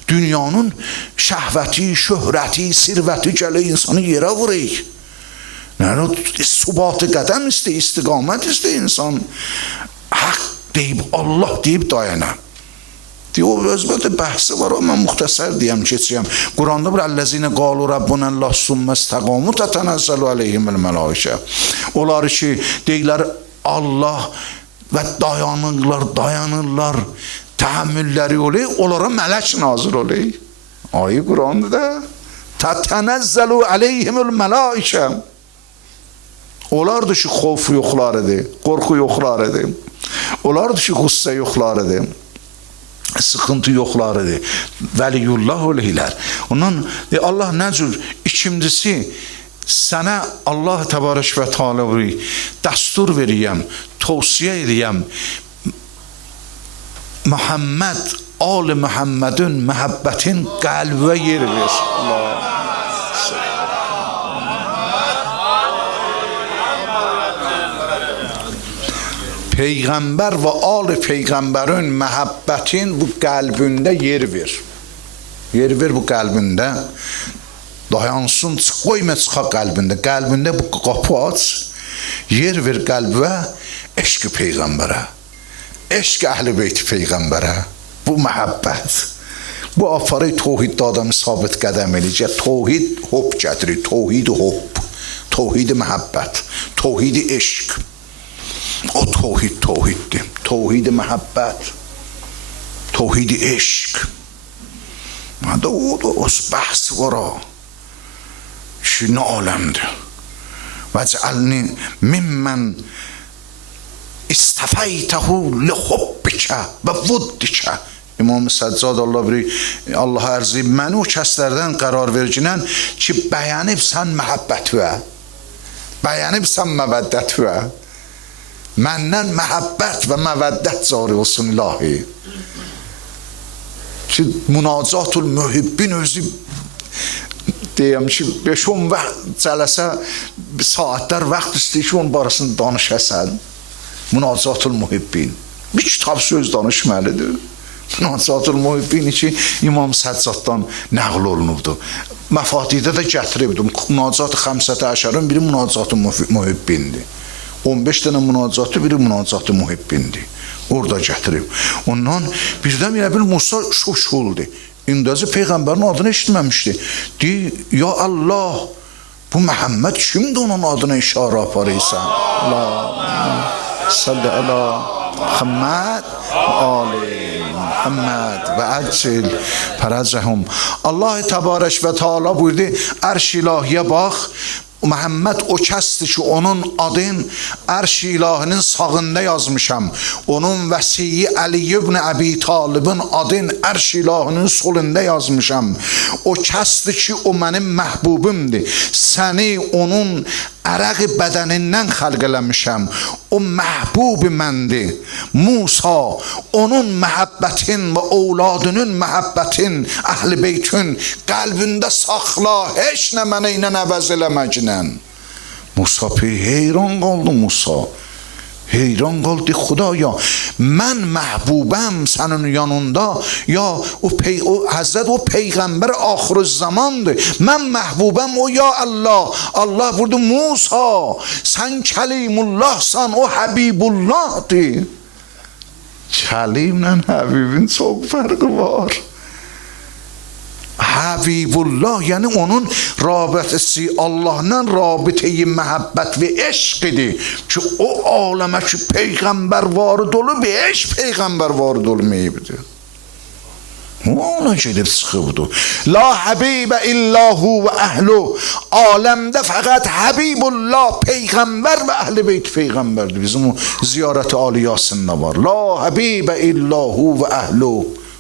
dünyanın şəhvəti, şöhrəti, sirvəti gələ insanı yerə vurur. Subatı qədəm istəyir, istiqamət istəyir insan. Haqq deyib, Allah deyib dayana. O özbədə bəhsi var, mən müxtəsər deyəm, keçəyəm. Quranda bir əlləzinə qalu Rabbunəllah sümməstəqamu tətənəzzəlu əleyhimil mələikə. Onları ki, deyirlər Allah və dayanırlar, təhəmmülləri olur, onlara mələk nazır olur. Ayı Quranda da tətənəzzəlu əleyhimil mələikə. Onlardır ki, xof yoxlarıdır, qorxu yoxlarıdır. Onlardır ki, qüssə yoxlarıdır, sıxıntı yoxlarıdır. Vəliyullah olurlar. Ondan Allah nə cür? İkincisi, sənə Allah Təbarək və Teala dəstur veriyəm, tövsiyə edəyəm. Muhammed, Ali Muhammedin məhəbbətin qəlbə yer ver. Peyğəmbər və Ali Peyğəmbərin məhəbbətin bu qəlbində yer ver. Yer ver bu qəlbində. Dayansın, qoyma çıxa qəlbində. Qəlbində bu qapı aç. Yer ver qəlbə, eşq-i Peyğəmbərə. Eşq əhl-i beyti Peyğəmbərə. Bu məhəbbət. Bu aparı tevhiddə adamı sabit qədəm eləyəcək. Tevhid hop gətirir. Tevhid hop. Tevhid məhəbbət. Tevhid eşq. O tevhiddir. Tevhid məhəbbət. Tevhid eşq. Məndə o da öz bəhsi var ha. Ki nə aləmdir. Vəcəlni mimmən istəfəytəhu lihubbikə və vuddikə. İmam-ı Səccad Allah ərzi, məni o kəslərdən qərar verginən ki, bəyənibsən məhəbbətüə, bəyənibsən məvəddətüə, məndən məhəbbət və məvəddət cari olsun ilahi. Ki, münacatul mühibbin özü deyəm ki, 5-10 cələsə saatlər vaxt istəyir ki, onun barəsində danışasən. Münacatul mühibbin. Bir kitab söz danışmalıdır. Münacatül Muhibbini ki, İmam Səccaddan nəql olunubdur. Məfatidə də gətiribdim. Münacat-ı Xəmsətə Əşərin biri Münacatül Muhibbindir. 15 dənə münacatı, biri Münacatül Muhibbindir. Orada gətirib. Ondan birdən elə bil Musa şoş oldu. İndəcə Peyğəmbərin adını eşitməmişdi. Deyir, ya Allah, bu Məhəmməd kimdir onun adına işarə aparırsan? Allah, salli ala Muhammed, Ali Muhammed və əcil fərəcəhum. Allah təbarək və teala buyurdu, ərş ilahiyə bax, Məhəmməd o kəsdir ki, onun adın ərş-i ilahinin sağında yazmışam. Onun vəsiyi Əli ibn Əbi Talibin adın ərş-i ilahinin solunda yazmışam. O kəsdir ki, o mənim məhbubimdir. Səni onun ərəq-i bədənindən xəlq eləmişəm. O məhbubi məndir. Musa, onun məhəbbətin və ovladının məhəbbətin, əhl-i beytün qəlbində saxla, heç nə mənə ilə əvəz eləməklə. Musa pey heyran qaldı Musa. Heyran qaldı Xudaya. Mən məhbubəm sənin yanında. Ya o Həzrət o Peyğəmbər axır zamandır. Mən məhbubəm o ya Allah. Allah burada Musa, sən Kəlimullahsan, o Həbibullahdır. Kəlimlə Həbibin çox fərqi var. Habibullah yəni onun rabitəsi Allahla rabitəyi məhəbbət və eşqidir ki, o aləmə ki, Peyğəmbər varid olub, heç Peyğəmbər varid olmayıbdır. Ona gedib çıxıbdır. La Həbibə illahu və əhlu. Aləmdə fəqət Həbibullah, Peyğəmbər və əhl-i beyt Peyğəmbərdir. Bizim o ziyarət-i aliyasında var. La Həbibə illahu və əhlu.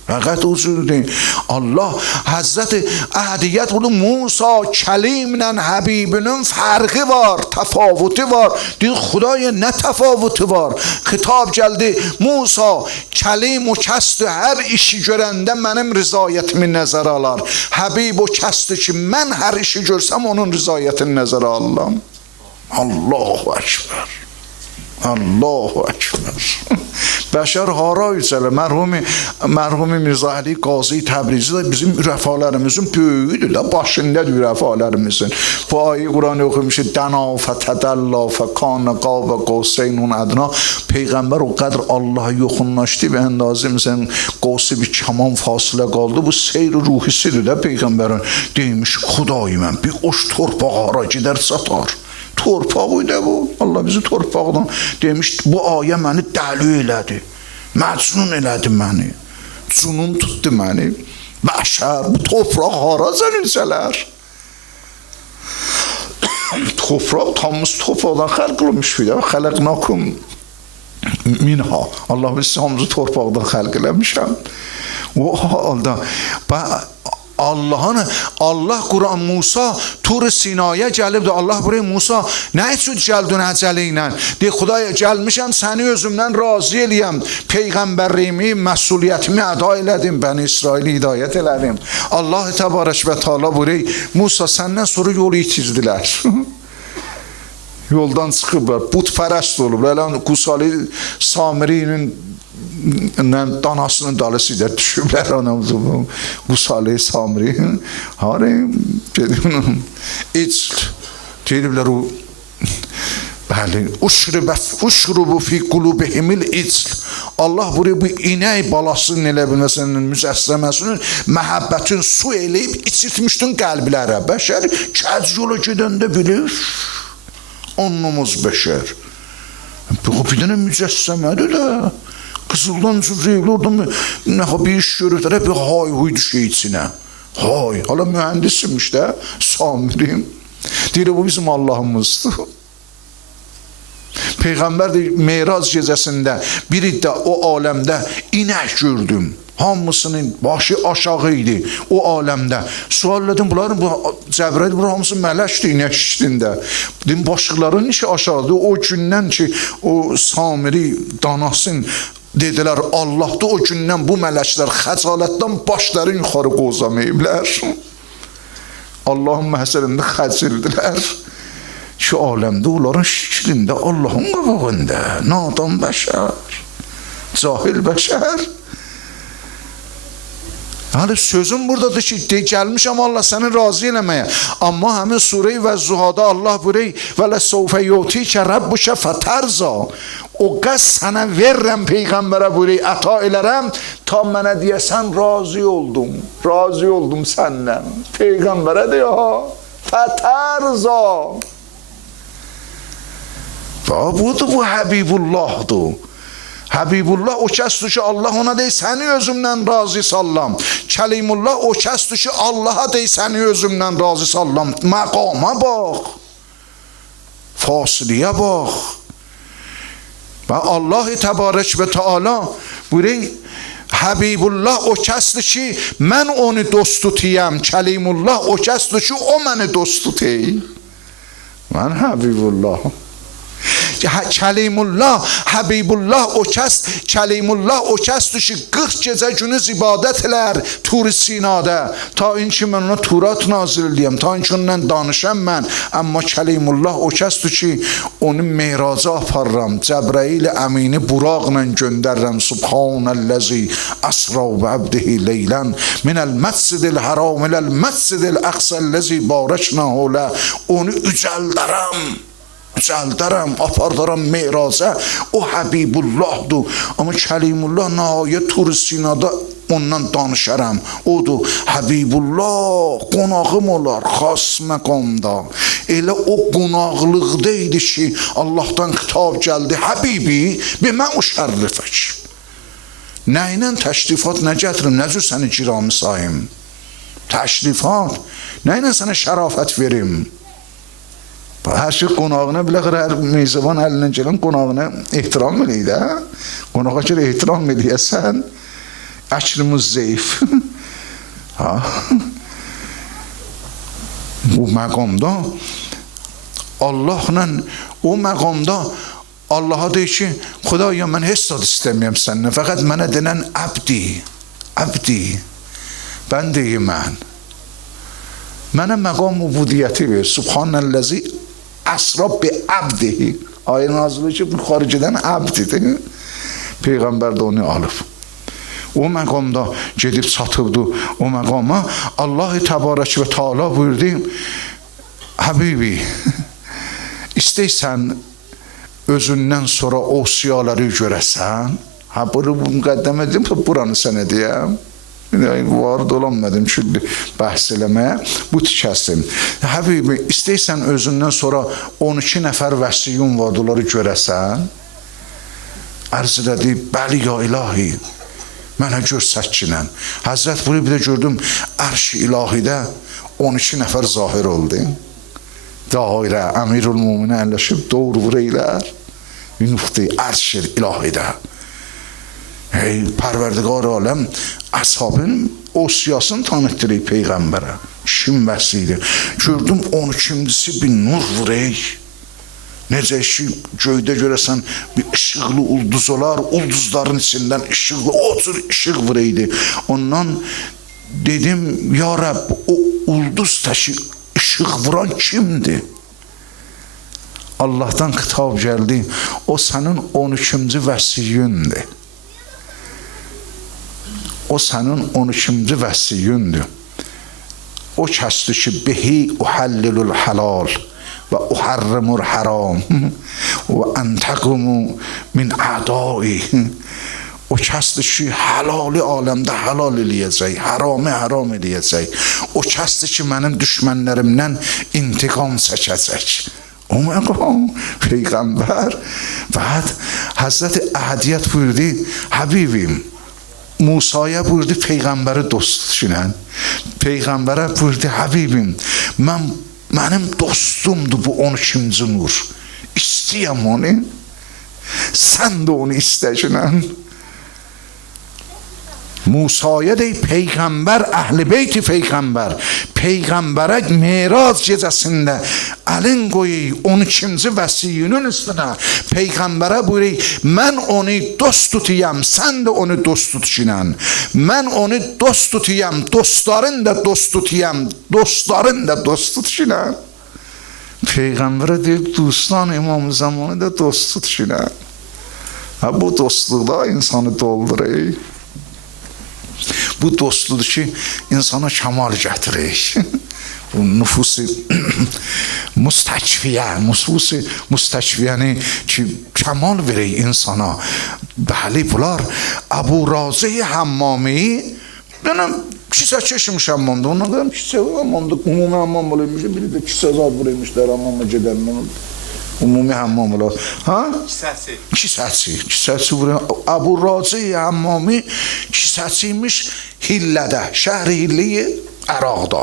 Fəqət o cürdür. Allah Həzrəti Əhdiyyət bunu Musa Kəlimlə Həbibinin fərqi var, təfavutu var. Deyir, Xudaya nə təfavutu var? Xitab gəldi, Musa Kəlim o kəsdir, hər işi görəndə mənim rizayətimi nəzərə alar. Həbib o kəsdir ki, mən hər işi görsəm onun rizayətini nəzərə alıram. Allahu Ekber. Allahu Ekber. Bəşər hara yüzələ, mərhumi Mirzə Əli Qazi Təbrizi də bizim ürəfalərimizin böyüdür də, başındadır ürəfalərimizin. Bu ayə Quran oxumuşu, dəna fətədəllə fəkana qavə qavseynun ədna. Peyğəmbər o qədər Allaha yoxunlaşdı və əndazimizin qavsi bir kaman fasilə qaldı. Bu seyr ruhisidir də Peyğəmbərin. Deymiş, Xudayı mən bir oş torpaq hara gedər satar. Torpağıydı bu. Allah bizi torpaqdan demiş, bu ayə məni dəli elədi. Məcnun elədi məni. Cunun tutdu məni. Bəşər, bu torpaq hara zəninsələr? Torpaq, tamız torpaqdan xəlq olmuş bir də. Xələqnakum minha. Allah biz hamımızı torpaqdan xəlq eləmişəm. O halda Allah Quran Musa Tur Sinaya gəlibdir. Allah buraya Musa nə üçün gəldin əcəli ilə? Deyir, Xudaya gəlmişəm, səni özümdən razı eləyəm. Peyğəmbərliyimi, məsuliyyətimi əda elədim, bəni İsraili hidayət elədim. Allah təbarək və teala buraya Musa səndən sonra yolu itirdilər. Yoldan çıxıblar, putpərəst olublar. Elə Qusali Samirinin danasının dalısıyla düşüblər anamızı bu Qusali Samiri. Harim dedim, İcl deyirlər o bəli, uşrubu fi qulubihimil icl. Allah buraya bu inək balasının elə bilməsinin mücəssəməsinin məhəbbətin su eləyib içirtmişdin qəlblərə. Bəşər kəc yola gedəndə bilir, onumuz bəşər. Bu bir dənə mücəssəmədir də. Qızıldan cüzeyli oradan bir iş görürlər, bir hay-huy düşüyor içine. Hay, hala mühendisimmiş də, Samirim. Deyir, bu bizim Allahımızdır. Peyğəmbər deyir, Meyraz gecəsində bir iddə o aləmdə inək gördüm. Hamısının başı aşağı idi o aləmdə. Sualladım, bunların Cəbrayil, bu hamısı mələkdir inək işlində. Dedim, başqalarının işi aşağıdır. O gündən ki, o Samiri danasın, dedilər, Allah'da o gündən bu mələklər xəcalətdən başları yuxarı qozamayıblər. Allahın məhzərində xəcildilər. Ki aləmdə onların şiklində, Allahın qabağında, nadan bəşər, cahil bəşər. Yəni sözüm buradadır ki, gəlmişəm Allah səni razı eləməyə. Amma həmin surə-i və Zuhada Allah buyuruyor və la sawfa yutika rabbuka fatarza. O qəz sənə verirəm peyğəmbərə buyuruyor, əta elərəm ta mənə deyəsən razı oldum səndən. Peyğəmbərə deyir, fatarza. Və budur, bu Həbibullahdır. Həbibullah o kəsdir ki, Allah ona deyir, səni özümdən razı sallam. Kəlimullah o kəsdir ki, Allaha deyir, səni özümdən razı sallam. Məqama bax, fasiliyə bax. Və Allah-i Təbarək və Teala buyuruyor, Həbibullah o kəsdir ki, mən onu dost tutuyam. Kəlimullah o kəsdir ki, o məni dost tutuyam. Mən Həbibullah. Kəlimullah, Həbibullah o kəs, Kəlimullah o kəsdir ki, 40 gecə günü ibadət elər Tur-i Sinada. Ta in ki, mən ona Turat nazil edəyəm, ta in ki, ondan danışam mən. Amma Kəlimullah o kəsdir ki, onu meyraca aparıram. Cəbrail əmini buraqla göndərirəm. Subhanəl-ləzi əsra bəbdihi leylən minəl məscidil haram iləl məscidil əqsəl-ləzi barəknə olə. Onu ücəldarəm, apardaram meyraca. O Həbibullahdır. Amma Kəlimullah nəhayət Tur-i Sinada ondan danışaram. Odur, Həbibullah qonağım olar, xas məqamda. Elə o qonaqlıqda idi ki, Allahdan xitab gəldi. Həbibi, bimə uşərrifək. Nə ilə təşrifat nə gətirim, nə cür səni girami sayım? Təşrifat, nə ilə sənə şərafət verim? Hər şey qonağına, biləxirə hər meyzəvan əlindən gələn qonağına ehtiram eləyir. Qonağa görə ehtiram eləyəsən, əkrimiz zeyf. Bu məqamda Allahla, o məqamda Allaha deyir ki, Xudaya mən heç zad istəməyəm səndən, fəqət mənə denən əbdi, mən deyim mən. Mənə məqam ubudiyyəti ver, Subhanəlləzi əsra bi əbdihi. Ayə nazılı ki, bu xaricədən əbdidir. Peyğəmbər də onu alıb. O məqamda gedib çatıbdı o məqama. Allah-i Təbarək və Teala buyurdu, Həbibi, istəysən özündən sonra o siyaları görəsən. Bunu müqəddəm edim, buranı sənə deyəm. Var dolanmadım çünki bəhs eləməyə, bu tikəsim. Həbibi, istəysən özündən sonra 12 nəfər vəsiyyum var, onları görəsən. Ərz elədi, bəli ya ilahi, mənə gör səkkinən. Həzrət bunu bir də gördüm, ərş-i ilahidə 12 nəfər zahir oldu. Dairə, əmirul-muminə əlləşib, doğru vureylər. Nüqtə ərş-i ilahidə. Pərverdigar aləm əshabın o siyasını tanıtdırır Peyğəmbərə. Kim vəsidir? Gördüm 12-cisi bir nur vurey. Necə ki, göydə görəsən bir ışıqlı ulduz olar, ulduzların içindən ışıqlı, o cür ışıq vureydi. Ondan dedim, ya Rəbb, o ulduz təki ışıq vuran kimdir? Allahdan xitab gəldi, o sənin 12-ci vəsiyyündür. O sənin 12-ci vəsiyyündür. O kəsdir ki, bihi uhəllilul halal və uharrimul haram və əntəqumu min ədai. O kəsdir ki, halali aləmdə halal eləyəcək, haramı haram eləyəcək. O kəsdir ki, mənim düşmənlərimdən intiqam çəkəcək. O məqam Peyğəmbər və Həzrət Əhədiyyət buyurdu, Həbibim, Musaya buyurdu, Peyğəmbəri dost tutuşunən. Peyğəmbərə buyurdu, Həbibim, mənim dostumdur bu 12-ci nur. İstəyəm onu, sən də onu istəyinən. Musaya deyir, Peyğəmbər, Əhl-i Beyti Peyğəmbər, Peyğəmbərə Merac gecəsində əlin qoyur 12-ci vəsiyyinin üstünə. Peyğəmbərə buyuruyor, mən onu dost tutuyam, sən də onu dost tutuşunən. Mən onu dost tutuyam, dostların da dost tutuyam, dostların da dost tutuşunən. Peyğəmbərə deyir, dostan İmam Zamanı da dost tutuşunən. Bu dostluqda insanı doldurur. Bu dostludur ki, insana kəmal gətirir. Bu nüfusu müstəkfiyəni ki, kəmal verir insana. Bəli, bunlar Əbu Razı Həmmami, yəni kisə çeşmiş həmmamda, ondan qaram kisə həmmamda, umumi həmmam olaymış, biri də kisə zad vuraymışlar həmmama gedənlər. Umumi həmmam olar. Ha? Kisəsi vuran. Əbu Razı Həmmami kisəsiymiş Hillədə, şəhri Hilliyi Əraqda.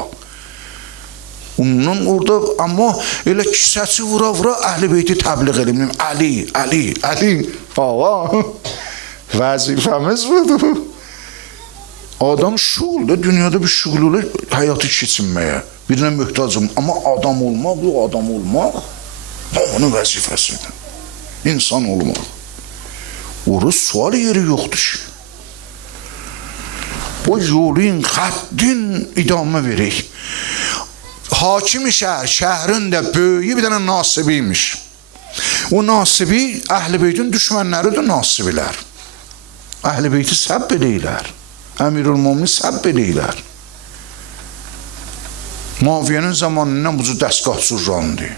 Ondan orada, amma elə kisəsi vura-vura Əhl-i Beyti təbliğ edeyim. Əli. Hava. Vəzifəmiz budur. Adam şuğuldur, dünyada bir şuğul olur, həyatı keçinməyə. Birine möhtacım, amma adam olmaq, yox adam olmaq. Onun vəzifəsidir. İnsan olmaq. Orada sual yeri yoxdur ki. O yolun, xəddin idamı verir. Hakimi şəhərin də böyüyü bir dənə nasibiymiş. O nasibi Əhl-i Beytin düşmənləridir nasibilər. Əhl-i Beyti səbb eləyirlər. Əmirül-Müminin səbb eləyirlər. Muaviyyənin zamanından bu dəstgah sürrandı.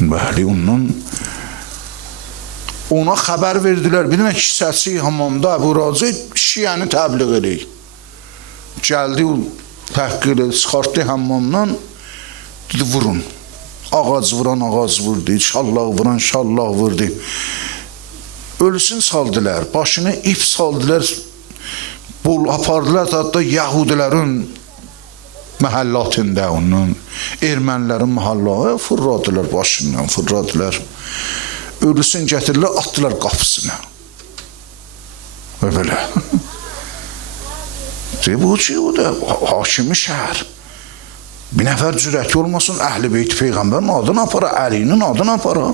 Bəli, ona xəbər verdilər. Bir dənə kisəsi hamamda Əbu Razı şiəni təbliğ edir. Gəldi, təhqir edib, çıxartdı hamamdan, dedi, vurun. Ağac vuran ağac vurdu, şallah vuran şallah vurdu. Ölüsün saldılar, başını ip saldılar, apardılar hatta Yahudilərin məhəllatında onun, ermənilərin məhəllatı fırladılar başından, fırladılar. Ölüsün gətirirlər, atdılar qapısına. Və belə. Bu ki, o da hakimi şəhər. Bir nəfər cürəti olmasın, Əhl-i Beyti Peyğəmbərin adını apara, Əlinin adını apara.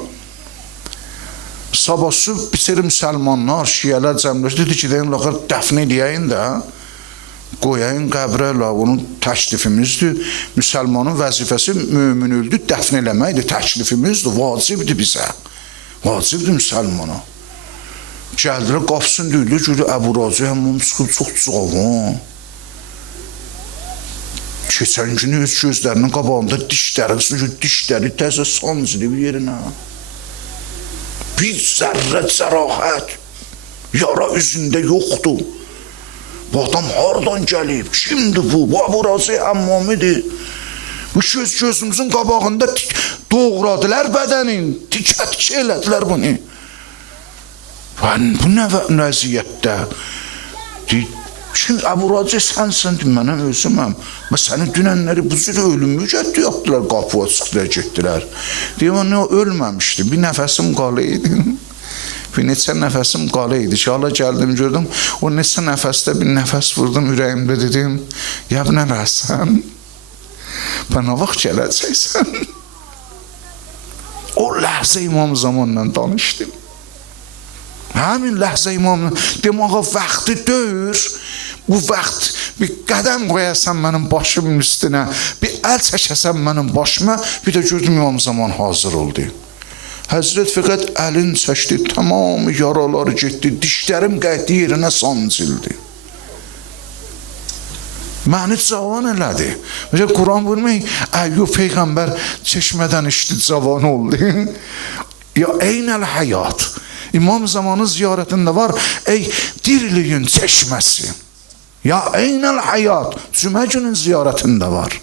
Sabahsı bitir müsəlmanlar, şiyələr cəmləşdi, dedi ki, deyim, dəfn edəyəyin də, qoyayın qəbrə, onun təklifimizdir. Müsəlmanın vəzifəsi mömin öldü, dəfn eləməkdir, təklifimizdir, vacibdir bizə. Vacibdir müsəlmana. Gəldilər, qapısını deyirlər, görür, Əbu Razı Həmmam çıxıb çox cavan. Keçən günü öz gözlərinin qabağında dişləri təzə sancılıb yerinə. Bir zərrə cərahət, yara üzündə yoxdur. Bu adam hardan gəlib? Kimdir bu? Bu Əbu Razı Həmmamidir. Bu gözümüzün qabağında doğradılar bədənin, tikə-tikə elədilər bunu. Bu nə vəziyyətdə? Şimdi Əbu Razı sənsən, mənəm özüməm. Səni dünənləri bu cür ölümü getdi, yapdılar, qapıya çıxdılar, getdilər. Deyəm, nə ölməmişdi, bir nəfəsim qalı idi. Bir neçə nəfəsim qalı idi ki, hala gəldim, gördüm, o neçə nəfəsdə bir nəfəs vurdum ürəyimdə, dedim, yəbnə Həsən, bana vaxt gələcəksən. O ləhzə İmam Zamanla danışdım. Həmin ləhzə İmamla, deyəm, ağa, vaxtı döyür, bu vaxt bir qədəm qoyasan mənim başımın üstünə, bir əl çəkəsən mənim başıma, bir də gördüm İmam Zaman hazır oldu. Həzrət fəqət əlin çəkdi, tamamı yaraları getdi, dişlərim qayıtdı yerinə sancıldı. Məni cavan elədi. Mesela Quran buyurmuyor, Əyyub Peyğəmbər çeşmədən içdi, cavan oldu. Ya eynəl həyat. İmam Zamanı ziyarətində var, ey diriliyin çeşməsi. Ya eynəl həyat, cümə günün ziyarətində var.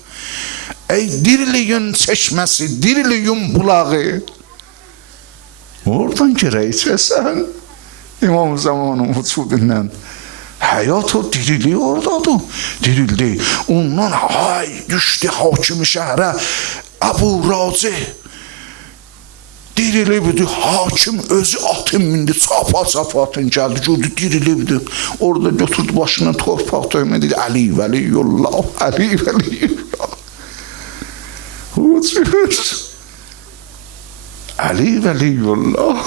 Ey diriliyin çeşməsi, diriliyin bulağı. Oradan girəcəksən, İmam Zamanın vücudindən. Həyat o diriliyi oradadır, dirildi. Ondan hay düşdü hakimi şəhərə, Əbu Razı. Dirilibdi, hakim özü atın mindi, çapa atın gəldi, gördü, dirilibdi. Orada götürdü başına torpaq döymə, dedi, Əli vəliyullah, Əli vəliyullah. Əli vəliyullah.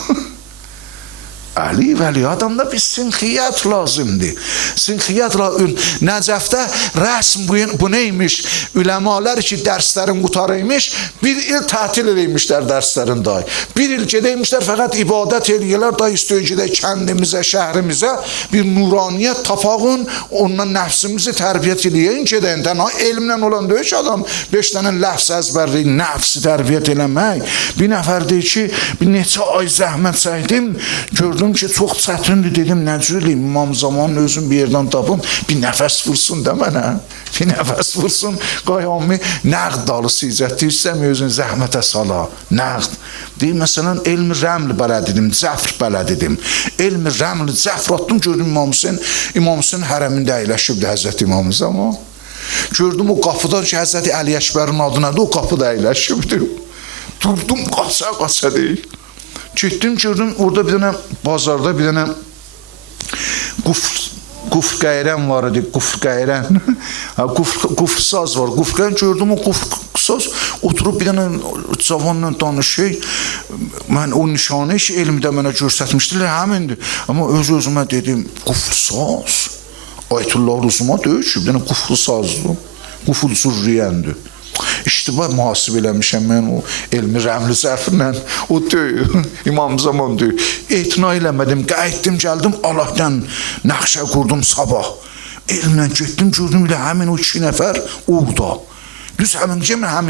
Əli vəli adamda bir sinxiyyət lazımdır. Sinxiyyət lazım. Nəcəfdə rəsm bu neymiş? Üləmalar ki dərslərin qutarıymış, bir il tətil edilmişlər dərslərin day. Bir il gedəymişlər fəqət ibadət eləyirlər day istəyəcək kəndimizə, şəhrimizə bir nuraniyyət tapağın, ondan nəfsimizi tərbiyyət eləyəyin gedəyin. Tənha elmlə olan deyək adam 5 dənə ləfz əzbərləyik, nəfsi tərbiyyət eləmək. Bir nəfər deyir ki, bir neçə ay zəhmət çəkdim, gördüm ki, çox çətindir, dedim, nə cür eləyim, İmam Zamanın özüm bir yerdən tapım, bir nəfəs vursun da mənə, bir nəfəs vursun, qayamı nəqd dalı siccətdir, istəmi özün zəhmətə sala, nəqd. Deyir, məsələn, elmi rəmli bələd idim, cəfr bələd idim, elmi rəmli, cəfr atdım, gördüm İmam Hüseyin hərəmində əyləşibdir Həzrəti İmam Zaman. Gördüm o qapıda ki, Həzrəti Əli Əkbərin adı nədir, o qapıda əyləşibdir. Durdum, qaça deyil. Getdim, gördüm, orada bir dənə bazarda bir dənə qufr qəyrən var idi, qufr qəyrən, qufr saz var, qufr qəyrən gördüm, o qufr saz oturub bir dənə cavanla danışır, mən o nişanə ki, elmdə mənə göstərmişdilər, həmindir, amma öz-özümə dedim, qufr saz, Ayətullah Ruzuma deyir ki, bir dənə qufr sazdır, qufr zürriyəndir. İştibah mühasib eləmişəm mən o elmi rəmli zərflə, o deyir, İmam Zaman deyir, etina eləmədim, qayıtdım, gəldim, Allahdan nəqşə qurdum sabah, elmlə getdim, gördüm ilə həmin o 2 nəfər orada, düz həmin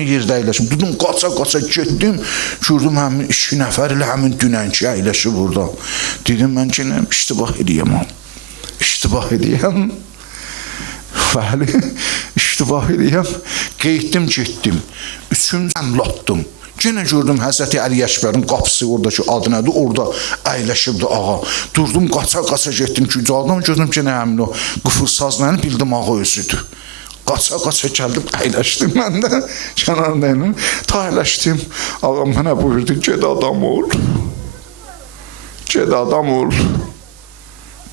yerdə əyləşim, dedim, qaça getdim, gördüm həmin 2 nəfər ilə həmin dünənki əyləşib orada, dedim, mən gələm, iştibah eləyəm, bəli, iştibah eləyəm, qeyddim, getdim, 3-cü əmlatdım. Yenə gördüm Həzrəti Əli Əkbərin qapısı oradakı adı nədir, orada əyləşibdi ağa. Durdum, qaça getdim, gücaldım, gördüm ki, həmin o qıfır sazlarını bildim ağa özüdür. Qaça gəldim, əyləşdim mən də, kənardayım, ta əyləşdim, ağa mənə buyurdu, ged adam ol.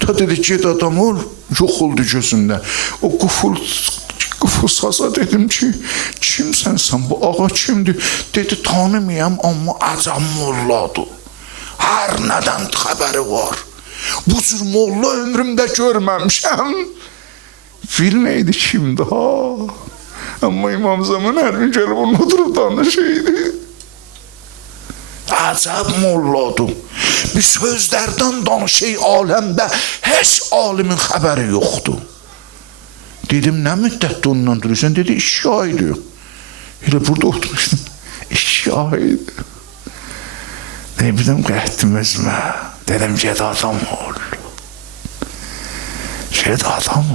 Ta dedi, ged adam ol, yox oldu gözündə. O quful saza dedim ki, kimsən sən, bu ağa kimdir? Dedi, tanımayam, amma əcəm molladır. Hər nədən xəbəri var. Bu cür molla ömrümdə görməmişəm. Bilməydi kimdir, ha. Amma İmam Zaman hər gün gəlib onu oturub danışıydı. Əcəb molladır. Bir sözlərdən danışır aləmdə, heç alimin xəbəri yoxdur. Dedim, nə müddətdə ondan durursan? Dedi, 2 aydır. Elə burada oturmuşdum. 2 aydır. Dedim, qəhdim özümə. Dedim, ged adam ol. Ged adam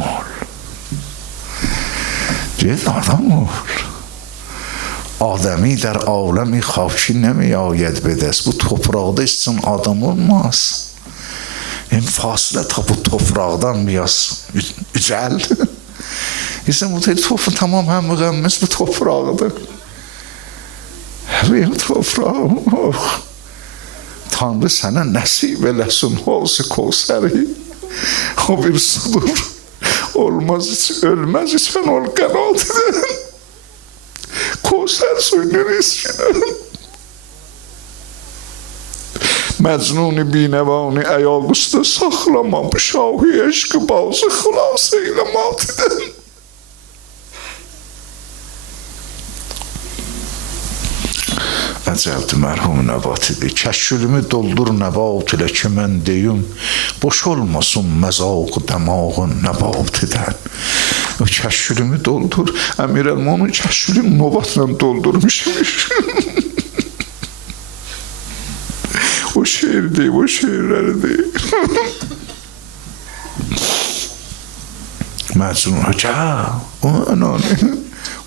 ol. Adəmi der aləmi xavki nəmi ayət bedəs. Bu topraqda için adam olmaz. Fasilə ta bu topraqdan biraz ücəl. İnsan bu toprağı tamam hem müğəmmiz bu toprağıdır. Benim toprağım, Tanrı sənə nəsib eləsin olsa Kosəri. O bir sudur. Olmaz için, ölmez için ol qənatıdır. Kosər suyunun içkinə. Məcnuni binəvani əyaqüstə saxlamamış, şahi eşqi bazı xilas eyləmatıdır. Əcəldi mərhum nəbatidir. Kəşkülümü doldur nəbat ilə ki, mən deyim, boş olmasın məzaq dəmağın nəbatidən. O kəşkülümü doldur, Əmir Əlmanın kəşkülünü nobatla doldurmuşmuş. O şeir deyib, o şeirləri deyib. Məcnun hocam,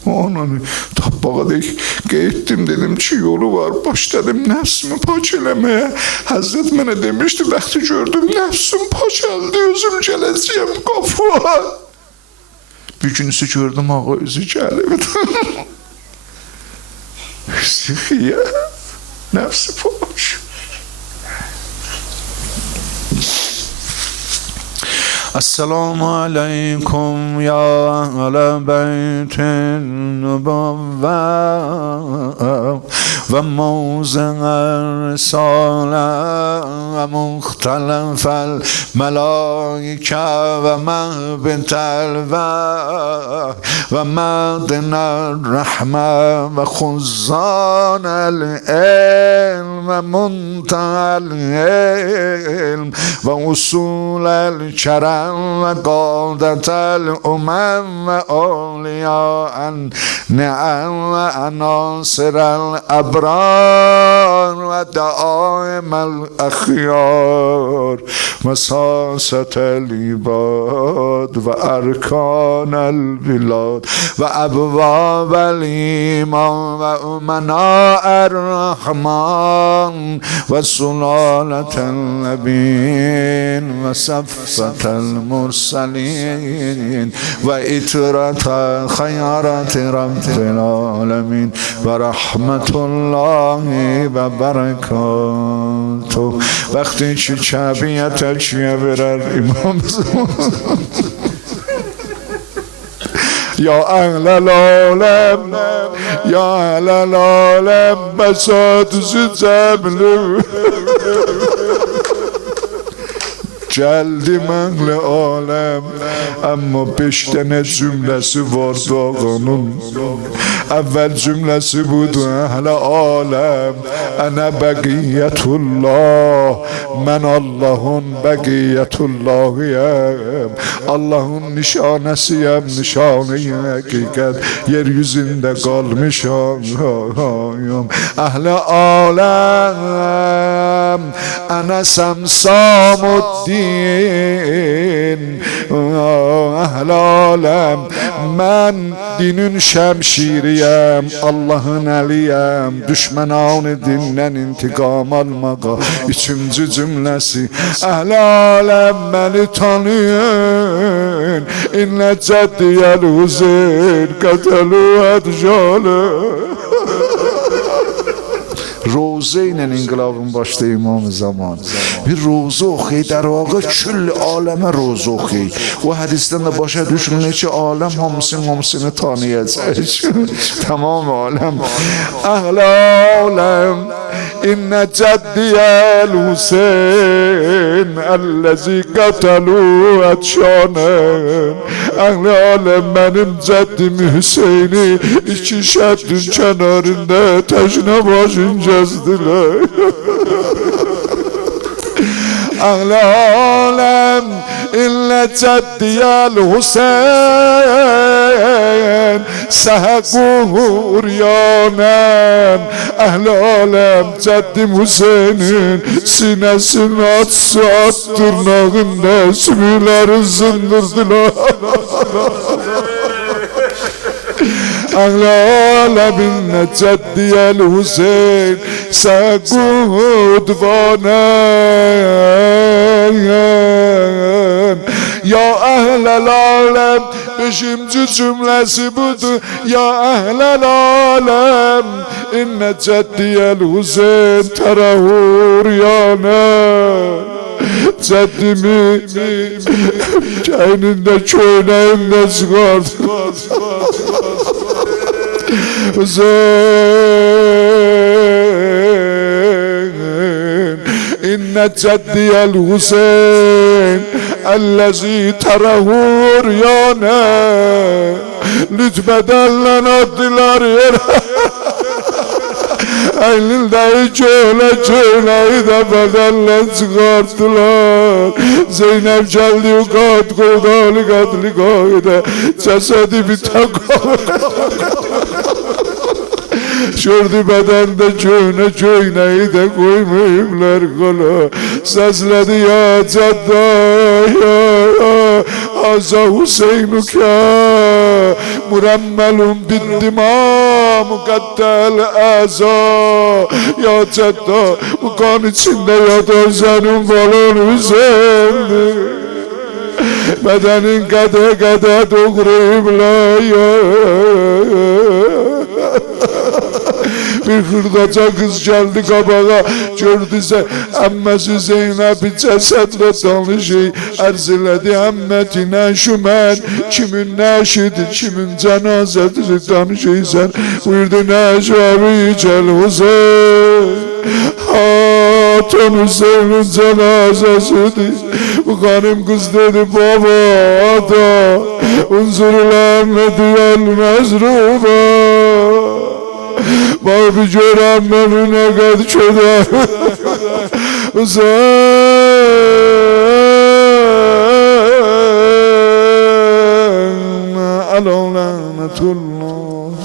onu tapbağa deyik, qeyddim, dedim ki, yolu var, başladım nəfsimi pak eləməyə. Həzrət mənə demişdi, vaxtı gördüm, nəfsim pak əldi, özüm gələcəyəm qapıya. Bir günüsü gördüm, ağa özü gəlib. Sixiyyət, nəfsi pak. السلام عليكم يا أهل بيت النبوة و موضع الرسالة و مختلف الملائکه و مهبط الوحی و معدن الرحمه و خزان العلم و منتهى العلم و اصول الکرم و قادة الامم و اولیاء النعم و عناصر الابرار و دعائم الاخیار و ساسة العباد و ارکان البلاد و ابواب الایمان و امناء الرحمن و سلالة النبیین و صفة المرسلین و اطرت خیارات رب العالمین و رحمت الله و برکاته. وقتی چی چابیت چیه برر امام یا اهل العالم یا اهل العالم بساط زبلو جلدی منگل عالم اما پشتن جملسی وارد آقانون اول جملسی بود اهل عالم انا بقیت الله من اللهم بقیت اللهیم Allah'ın nişanesiyim nişaneyim hakikat yeryüzünde kalmışım ehl-i alem ana semsamuddin ehl-i alem ben dinin şemşiriyim Allah'ın eliyim düşmanın dinden intikam almağa üçüncü cümlesi ehl-i alem beni tanıyın inne ceddiyel huzur katelu edcalı روزه این انقلابın başta İmam Zaman bir roza oxuy در واقع kül aləmə roza oxuy o hadisdən də başa düşün neçə aləm hamısını tanıyacaq tamam aləm əhl-i aləm inne ceddiyel Hüseyin ellezi katelu etşanen əhl-i aləm benim ceddim Hüseyin'i iki şəddin kenarında təşne başınca اهل عالم إلا جدي الحسين سهقوه ريانا اهل عالم جدم Hüseyin'in sinesini atsa tırnağında sümüleri zındırdılar اهل عالم جدي الحسين سقوا دفانا يا اهل العالم beşinci cümlesi budur ya ehlel alem inne ceddiyel Hüseyin terahur yana ceddimi kaynında çöğneğinde çıkardı Hüseyin inne ceddiyel Hüseyin ellezî terahur yana lütfedenlen addılar yere Eylül'de çöğleyi de bedenle çıkarttılar Zeynep geldi kat kodalı katlı koyda cesedi bir Şurdu bedende çöğneyi de koymayımlar kola Sesledi ya cadda ya Aza Hüseyin'uka Muremmelun biddima Mukattel aza Ya cadda bu kan içinde yatan senin falan Hüseyin'dir Bedenin gede doğrayımla ya Bir xırdaca qız gəldi qabağa, gördüsə əmməsi Zeynəbi cəsədlə danışır, ərz elədi əmmətinə şu mən, kimin nəşidir, kimin cənazədir danışırsan, buyurdu Nəşəvi gəl Hüseyin, Hatun Hüseynin cənazəsidir. Bu xanım qız dedi, baba, ata, unzurlarını diyel mezruba. Bak bir görəm məni nə qəd ködə. Hüseyin, alâlânetullah,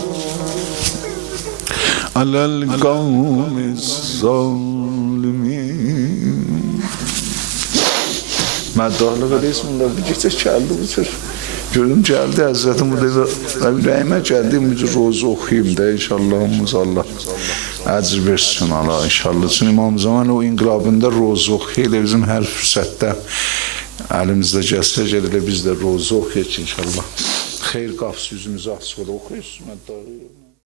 alel kavmiz zalimin. Məddahlı və ismində bir gecə gəldi bu tür. Gördüm geldi Hazretim bu dedi, yüreğime geldi bu rozu okuyayım da inşallah Allah əcr versin Allah inşallah. Çünkü İmam Zaman o inqilabında rozu okuyayla bizim her fürsətdə əlimizdə gəlsə gələ biz də rozu okuyaq inşallah. Xeyr qapısı yüzümüzü açıq ola okuyursunuz.